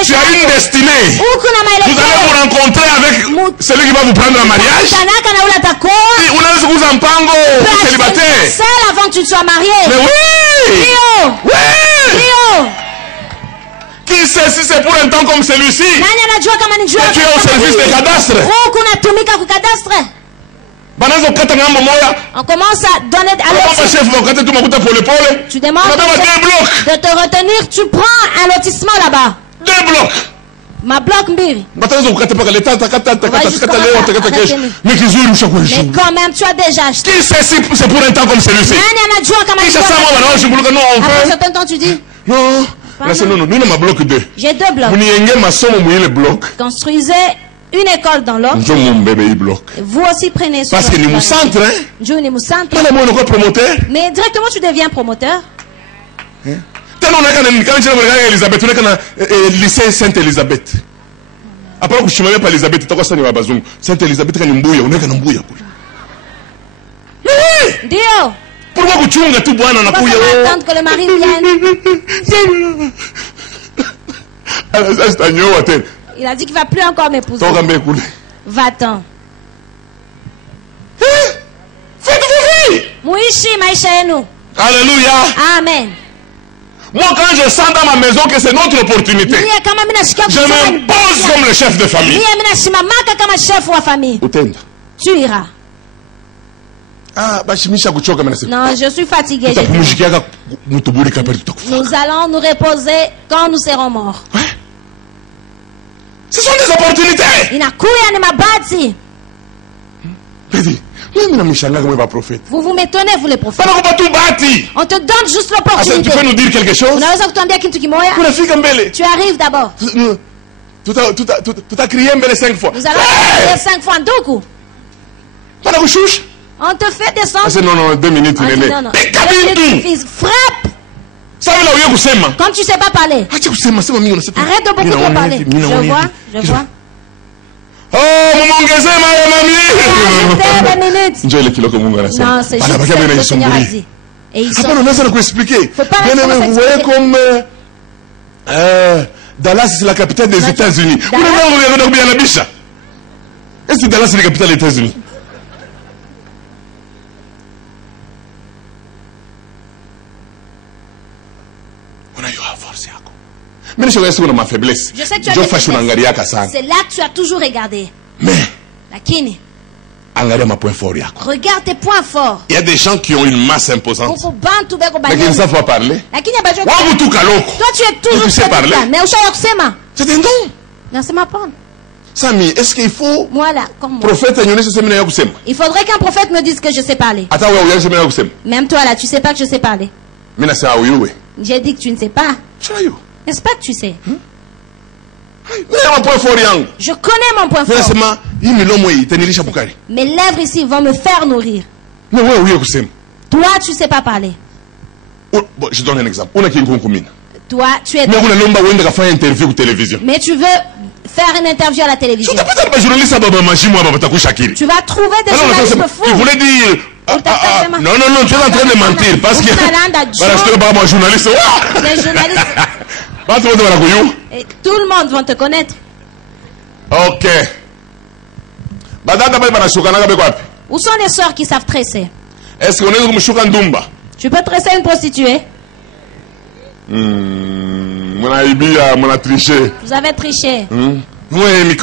Tu as une destinée. Vous allez vous rencontrer avec celui qui va vous prendre en mariage. Vous allez vous en pango célibataire. Seul avant que tu sois marié. Mais oui. Rio. Qui sait si c'est pour un temps comme celui-ci? Tu es au service des cadastres. On commence à donner à tu demandes de te retenir, tu prends un lotissement là-bas. 2 blocs. Ma bloc mbiri. Mais quand même, tu as déjà acheté. Qui sait si c'est pour un temps comme celui-ci? Après un certain temps, tu dis non. J'ai 2 blocs. Construisez une école dans l'autre. Vous aussi prenez soin. Parce que nous centre, mais directement tu deviens promoteur. Lycée Sainte-Elisabeth. Après que je ne pas Elisabeth, tu as Sainte-Elisabeth quand Mbuya, on est quand Mbuya. Dio. Pourquoi tu as tout bon en Apuya? Attendre que le mari vienne. Il a dit qu'il ne va plus encore m'épouser. Va-t'en. Faites-vous vie. Muishi maisha yenu. Alléluia. Amen. Moi, quand je sens dans ma maison que c'est notre opportunité, je m'impose comme le chef de famille. Tu iras. Non, je suis fatigué. Nous allons nous reposer quand nous serons morts. Ce sont des opportunités. Vous vous m'étonnez, vous les prophètes. On te donne juste l'opportunité. Tu peux nous dire quelque chose? Tu arrives d'abord. Tu as crié 5 fois. Nous allons crier 5 fois. On te fait descendre. Non, 2 minutes. Frappe. Quand tu ne sais pas parler, arrête de beaucoup trop parler. Je vois. Oh, non, c'est juste ce que le Seigneur a dit. Et ils sont... Faut pas vous voyez comme Dallas, c'est la capitale des États-Unis. Est-ce que Dallas, c'est la capitale des États-Unis? Je sais que tu as des faiblesses. C'est là que tu as toujours regardé. Mais regarde tes points forts. Il y a des gens qui ont une masse imposante, mais qui ne savent pas parler. Toi, tu es toujours tu sais parler. Mais c'est un don. Non, c'est ma part. Sami, est-ce qu'il faut prophète il faudrait qu'un prophète me dise que je sais parler. Même toi là, tu sais pas que je sais parler. J'ai dit que tu ne sais pas. N'est-ce pas que tu sais? Je connais mon point fort. Mes lèvres ici vont me faire nourrir. Toi, tu ne sais pas parler. Je donne un exemple. Toi, tu es... Mais tu veux faire une interview à la télévision. Tu vas trouver des journalistes fous. Il voulait dire... non, tu es en train de mentir. Parce que... je ne pas moi journaliste. Les journalistes... Et tout le monde va te connaître. Ok. Où sont les sœurs qui savent tresser? Est-ce qu'on est comme Shukandumba? Tu peux tresser une prostituée? Mon a triché. Vous avez triché. Oui,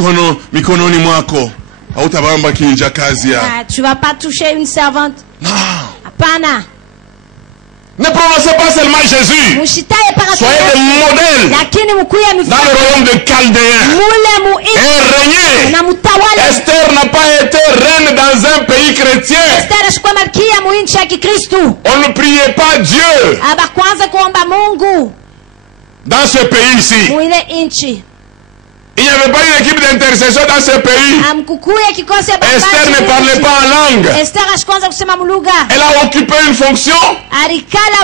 tu vas pas toucher une servante. Non. Apana. Ne prononcez pas seulement Jésus. Soyez des modèles dans le royaume de Chaldéens. Et régnez. Esther n'a pas été reine dans un pays chrétien. On ne priait pas Dieu dans ce pays ici. Il n'y avait pas une équipe d'intercession dans ce pays. Esther ne parlait pas en langue. Elle a occupé une fonction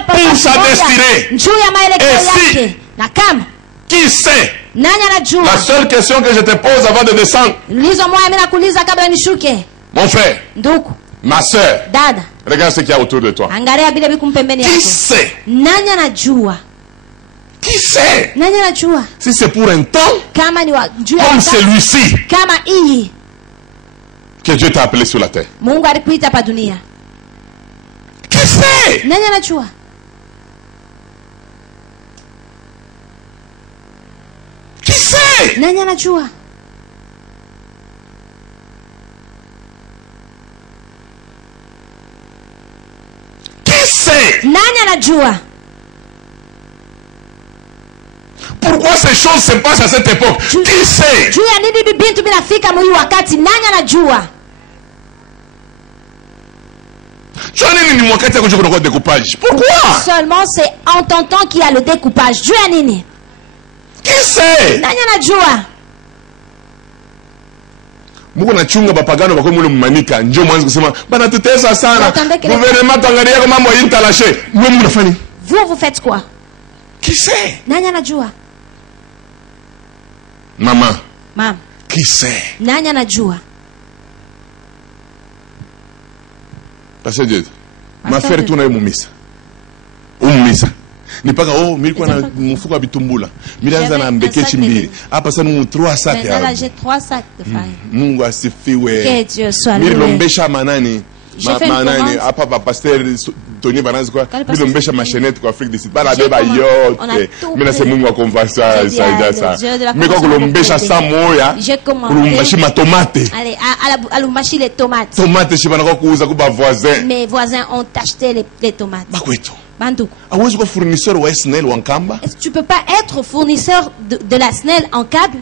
pour sa destinée. Et si, qui sait? La seule question que je te pose avant de descendre, mon frère, ma soeur, regarde ce qu'il y a autour de toi. Qui sait? Qui sait? Si c'est pour un temps comme celui-ci que Dieu t'a appelé sur la terre. Qui sait? Qui sait? Qui sait? Pourquoi ces choses se passent à cette époque? Qui sait? Pourquoi? Seulement c'est en ton temps qu'il y a le découpage. Qui sait? Nachunga bapagano bakomule mumanika njo mwanzo kusema bana tutesa sana gouvernement tangalia kama mambo intalashe mwe mnafanya. Vous faites quoi? Qui sait? Nani anajua? Maman. Mam. Qui sait? Nani anajua? Pasteur Dieu. Ma frère tu na mumisa. Umumisa. Nipaka milikuwa na mfuko wa bitumbula. Milianza na mbekechi mbili. Hapa sasa ni 3 sacs. Là j'ai 3 sacs de farine. Mungu asifiwe. Que Dieu soit loué. Milombesha manani. Manani hapa pa pasteur Tony Bananzi kwa milombesha machenette kwa Afrique du Sud. Bala beba yote. Mimi na Mungu akomvasa ça. Mimi kwa kulombesha saa moya. Kulumbashi matomate. Allez, alumbashi les tomates. Tomates shibana kwa kuuza kwa voisins. Mes voisins ont acheté les tomates. Bakwetu. Banduku. Awezi kwa fournisseur wa SNEL ou en Kamba? Est-ce que tu peux pas être fournisseur de la SNEL en câble?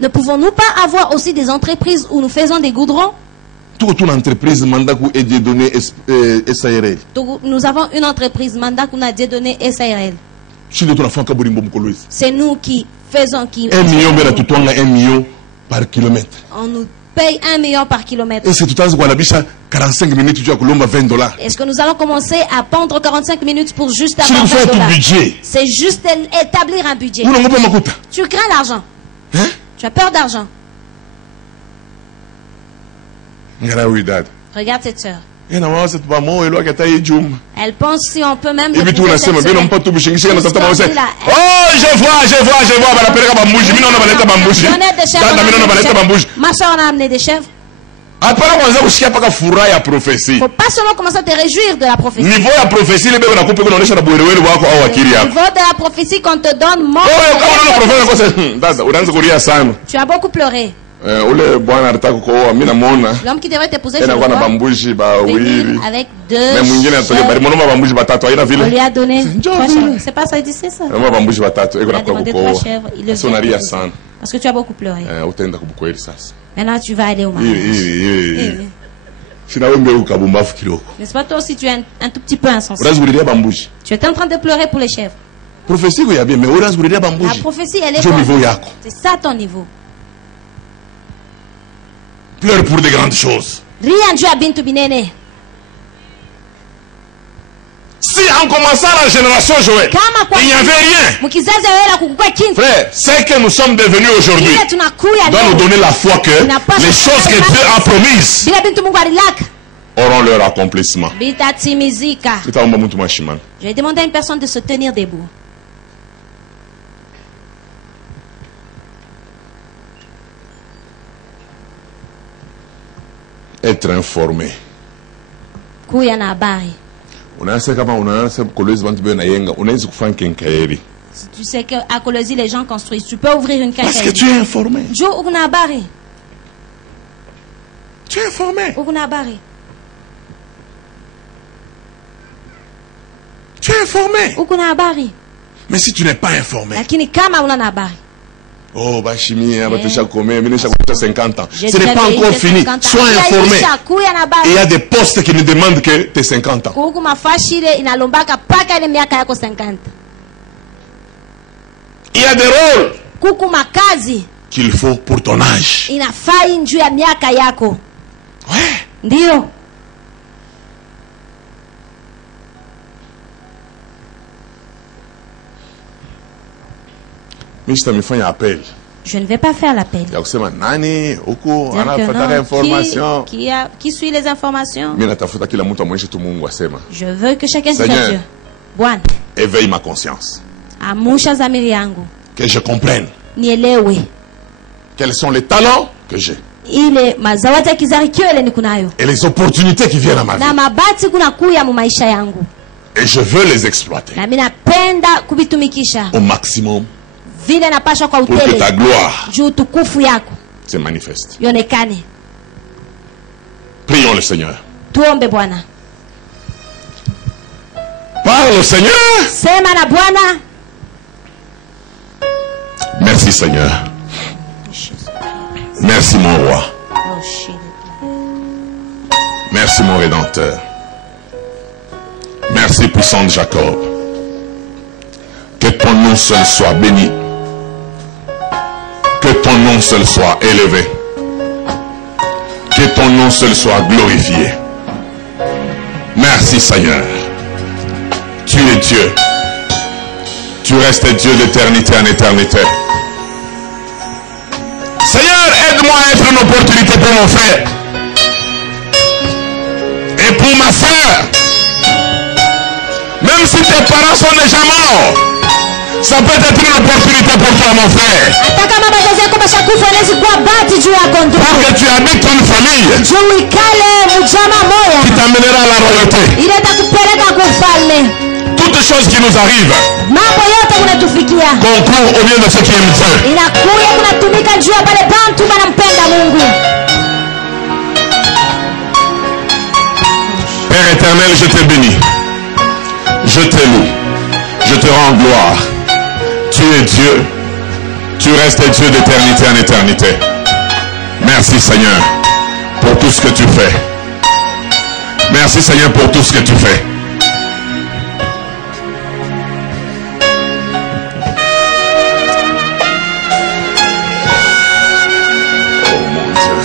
Ne pouvons-nous pas avoir aussi des entreprises où nous faisons des goudrons? Nous avons une entreprise mandat qu'on a donné SARL. C'est nous qui faisons 1 million par kilomètre. On nous paye 1 million par kilomètre. Est-ce que tu as 45 minutes, tu as $20? Est-ce que nous allons commencer à pendre 45 minutes pour juste avoir $20? C'est juste établir un budget. Tu crains l'argent. Hein? Tu as peur d'argent. Regarde cette sœur. Elle pense si on peut même... Oh, je vois. Ma soeur en a amené des chèvres. Faut pas seulement commencer à te réjouir de la prophétie. Niveau de la prophétie qu'on te donne, tu as beaucoup pleuré. L'homme qui devrait t'épouser, avec 2 chèvres. On lui a donné 3 chèvres. C'est pas ça, il dit c'est ça. On a demandé 3 chèvres. Il le fait. Parce que tu as beaucoup pleuré. Maintenant tu vas aller au mariage. N'est-ce pas, toi aussi tu es un tout petit peu insensé. Tu es en train de pleurer pour les chèvres. La prophétie elle est bonne. C'est ça ton niveau. Pleure pour de grandes choses. Si en commençant la génération Joël, il n'y avait rien. Frère, c'est que nous sommes devenus aujourd'hui doit nous donner la foi que les choses que Dieu a promises auront leur accomplissement. Je vais demander à une personne de se tenir debout. Être informé. Tu sais qu'à Colosie les gens construisent. Tu peux ouvrir une quincaillerie. Parce que tu es informé. Tu es informé. Tu es informé. Mais si tu n'es pas informé. Oh, Bachimi, ce 50 ans. Ce n'est pas encore fini. Sois informé. Il y a des postes qui ne demandent que tes 50 ans. Il y a des rôles qu'il faut pour ton âge. Ouais. Je ne vais pas faire l'appel. Qui suit les informations? Je veux que chacun dise à Dieu. Éveille ma conscience. Que je comprenne. Quels sont les talents que j'ai. Et les opportunités qui viennent à ma vie. Et je veux les exploiter. Au maximum. Pour que ta gloire se manifeste. Prions le Seigneur. Parle au Seigneur. Merci Seigneur. Merci mon roi. Merci mon Rédempteur. Merci puissant de Jacob. Que ton nom seul soit béni. Que ton nom seul soit élevé. Que ton nom seul soit glorifié. Merci Seigneur. Tu es Dieu. Tu restes Dieu d'éternité en éternité. Seigneur, aide-moi à être une opportunité pour mon frère. Et pour ma soeur. Même si tes parents sont déjà morts. Ça peut être une opportunité pour toi, mon frère. Parce que tu habites une famille qui t'amènera à la royauté. Toutes les choses qui nous arrivent concourent au bien de ceux qui aiment Dieu. Père éternel, je te bénis. Je te loue. Je te rends gloire. Tu es Dieu. Tu restes Dieu d'éternité en éternité. Merci Seigneur pour tout ce que tu fais. Merci Seigneur pour tout ce que tu fais. Oh mon Dieu.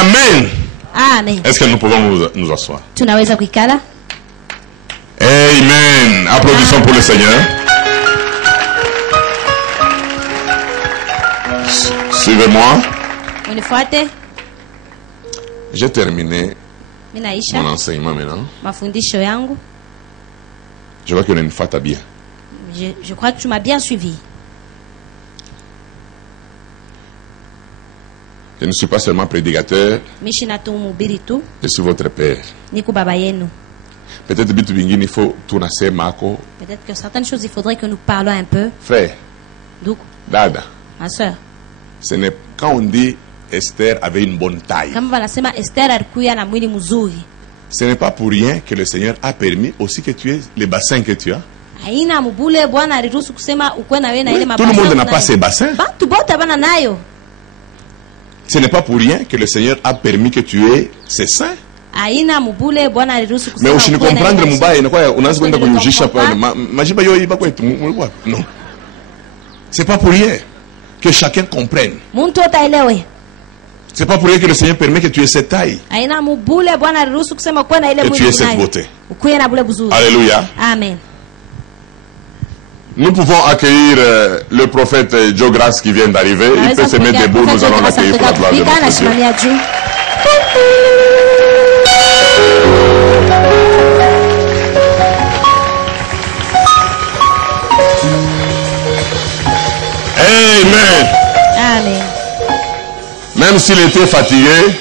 Amen. Amen. Est-ce que nous pouvons nous asseoir? Tunaweza kuikala? Amen. Applaudissons pour le Seigneur. Suivez-moi. Unifuate. J'ai terminé mon enseignement maintenant. Mafundisho yangu. Je vois que une fata bien. Je crois que tu m'as bien suivi. Je ne suis pas seulement prédicateur. Je suis votre père. Peut-être que certaines choses, il faudrait que nous parlons un peu. Frère. Dada. Ma soeur. Ce n'est quand on dit Esther avait une bonne taille. Ce n'est pas pour rien que le Seigneur a permis aussi que tu aies les bassins que tu as. Oui, tout le monde n'a pas ces bassins. Ce n'est pas pour rien que le Seigneur a permis que tu aies ces seins. Mais je ne comprends pas. Non. C'est pas pour rien que chacun comprenne. C'est pas pour rien que le Seigneur permet que tu aies cette taille. Et tu aies cette beauté. Alléluia. Amen. Nous pouvons accueillir le prophète Joe Grace qui vient d'arriver. Il peut se mettre debout, nous allons l'accueillir pour la gloire de notre Dieu. Amen. Amen. Même s'il était fatigué,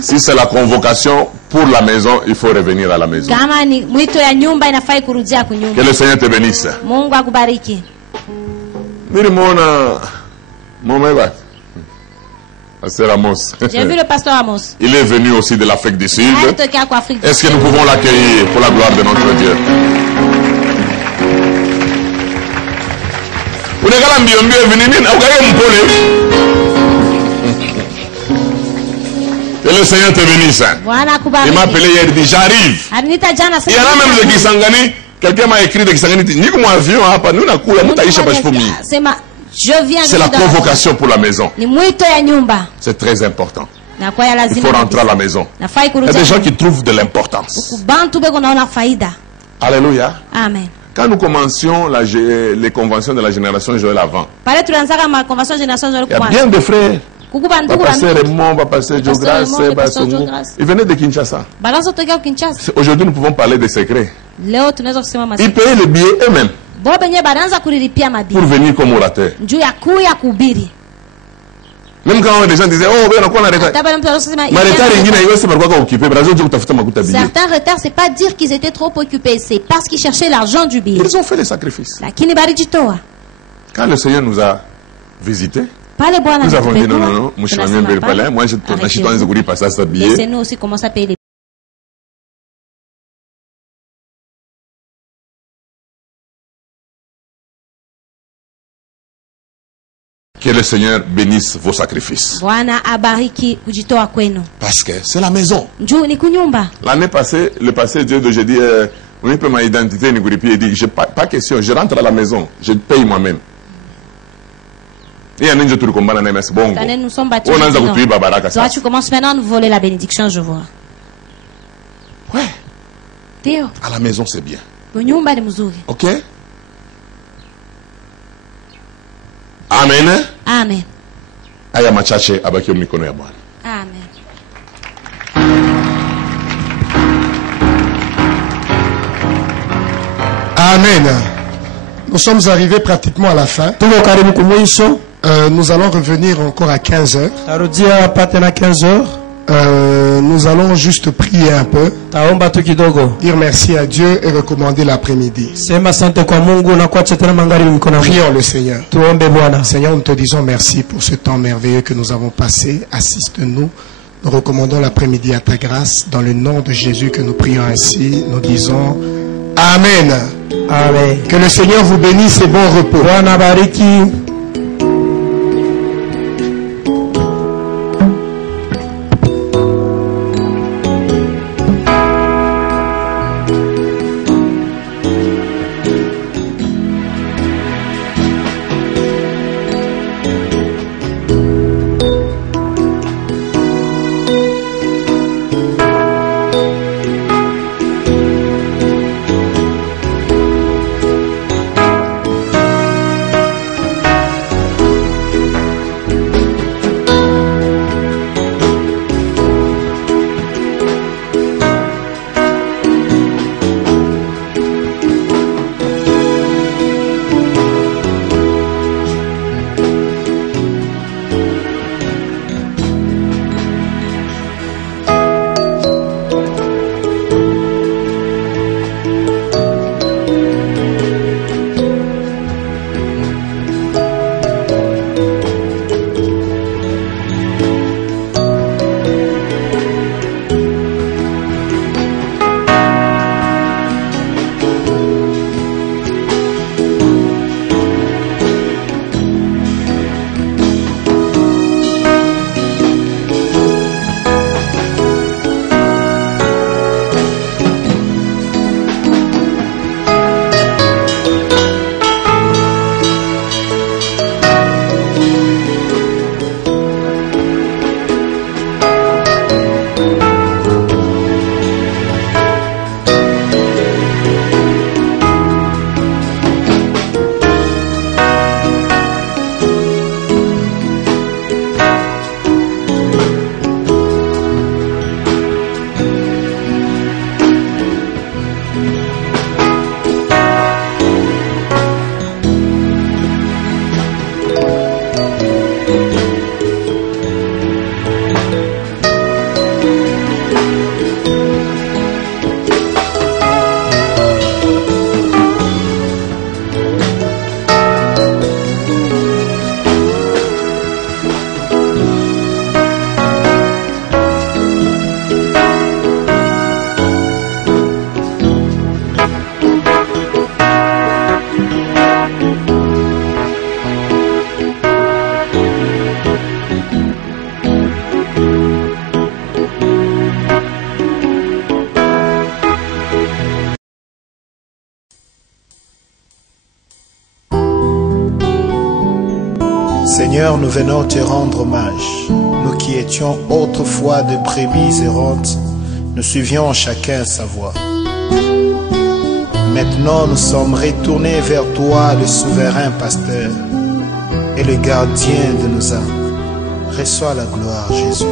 si c'est la convocation pour la maison, il faut revenir à la maison. Que le Seigneur te bénisse. J'ai vu le pasteur Amos. Il est venu aussi de l'Afrique du Sud. Est-ce que nous pouvons l'accueillir pour la gloire de notre Dieu? Que le Seigneur te bénisse. Il m'a appelé hier, il dit j'arrive. Il y en a même de Kisangani. Quelqu'un m'a écrit de Kisangani, il dit c'est la convocation pour la maison. C'est très important. Il faut rentrer à la maison. Il y a des gens qui trouvent de l'importance. Alléluia. Amen. Quand nous commencions les conventions de la génération Joël avant, il y a bien de frères. Papa Raymond, Papa Joe Grace, ils venaient de Kinshasa. Aujourd'hui, nous pouvons parler des secrets. Ils payaient les billets eux-mêmes pour venir comme orateur. Même quand les gens disaient, oh, on a arrêté. Certains retards, c'est pas dire qu'ils étaient trop occupés, c'est parce qu'ils cherchaient l'argent du billet. Ils ont fait les sacrifices. Quand le Seigneur nous a visités, nous avons dit non, moi je laissez-nous aussi commencer à payer les que le Seigneur bénisse vos sacrifices. Parce que c'est la maison. L'année passée, le passé Dieu de jeudi, on peut ma identité, il dit, pas question, je rentre à la maison, je paye moi-même. Et nous sommes battus. Toi, tu commences maintenant à nous voler la bénédiction, je vois. Ouais. Théo. À la maison, c'est bien. Ok? Amen. Amen. Aya machache abaki mikono ya Bwana. Amen. Amen. Nous sommes arrivés pratiquement à la fin. Nous allons revenir encore à 15h. Nous allons juste prier un peu, dire merci à Dieu et recommander l'après-midi. Prions le Seigneur. Seigneur, nous te disons merci pour ce temps merveilleux que nous avons passé. Assiste-nous. Nous recommandons l'après-midi à ta grâce. Dans le nom de Jésus que nous prions ainsi, nous disons Amen. Amen. Que le Seigneur vous bénisse et bon repos. Seigneur, nous venons te rendre hommage. Nous qui étions autrefois de brebis errantes, nous suivions chacun sa voie. Maintenant, nous sommes retournés vers toi, le souverain pasteur et le gardien de nos âmes. Reçois la gloire, Jésus.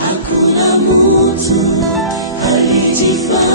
Hakuna mtu alijifanya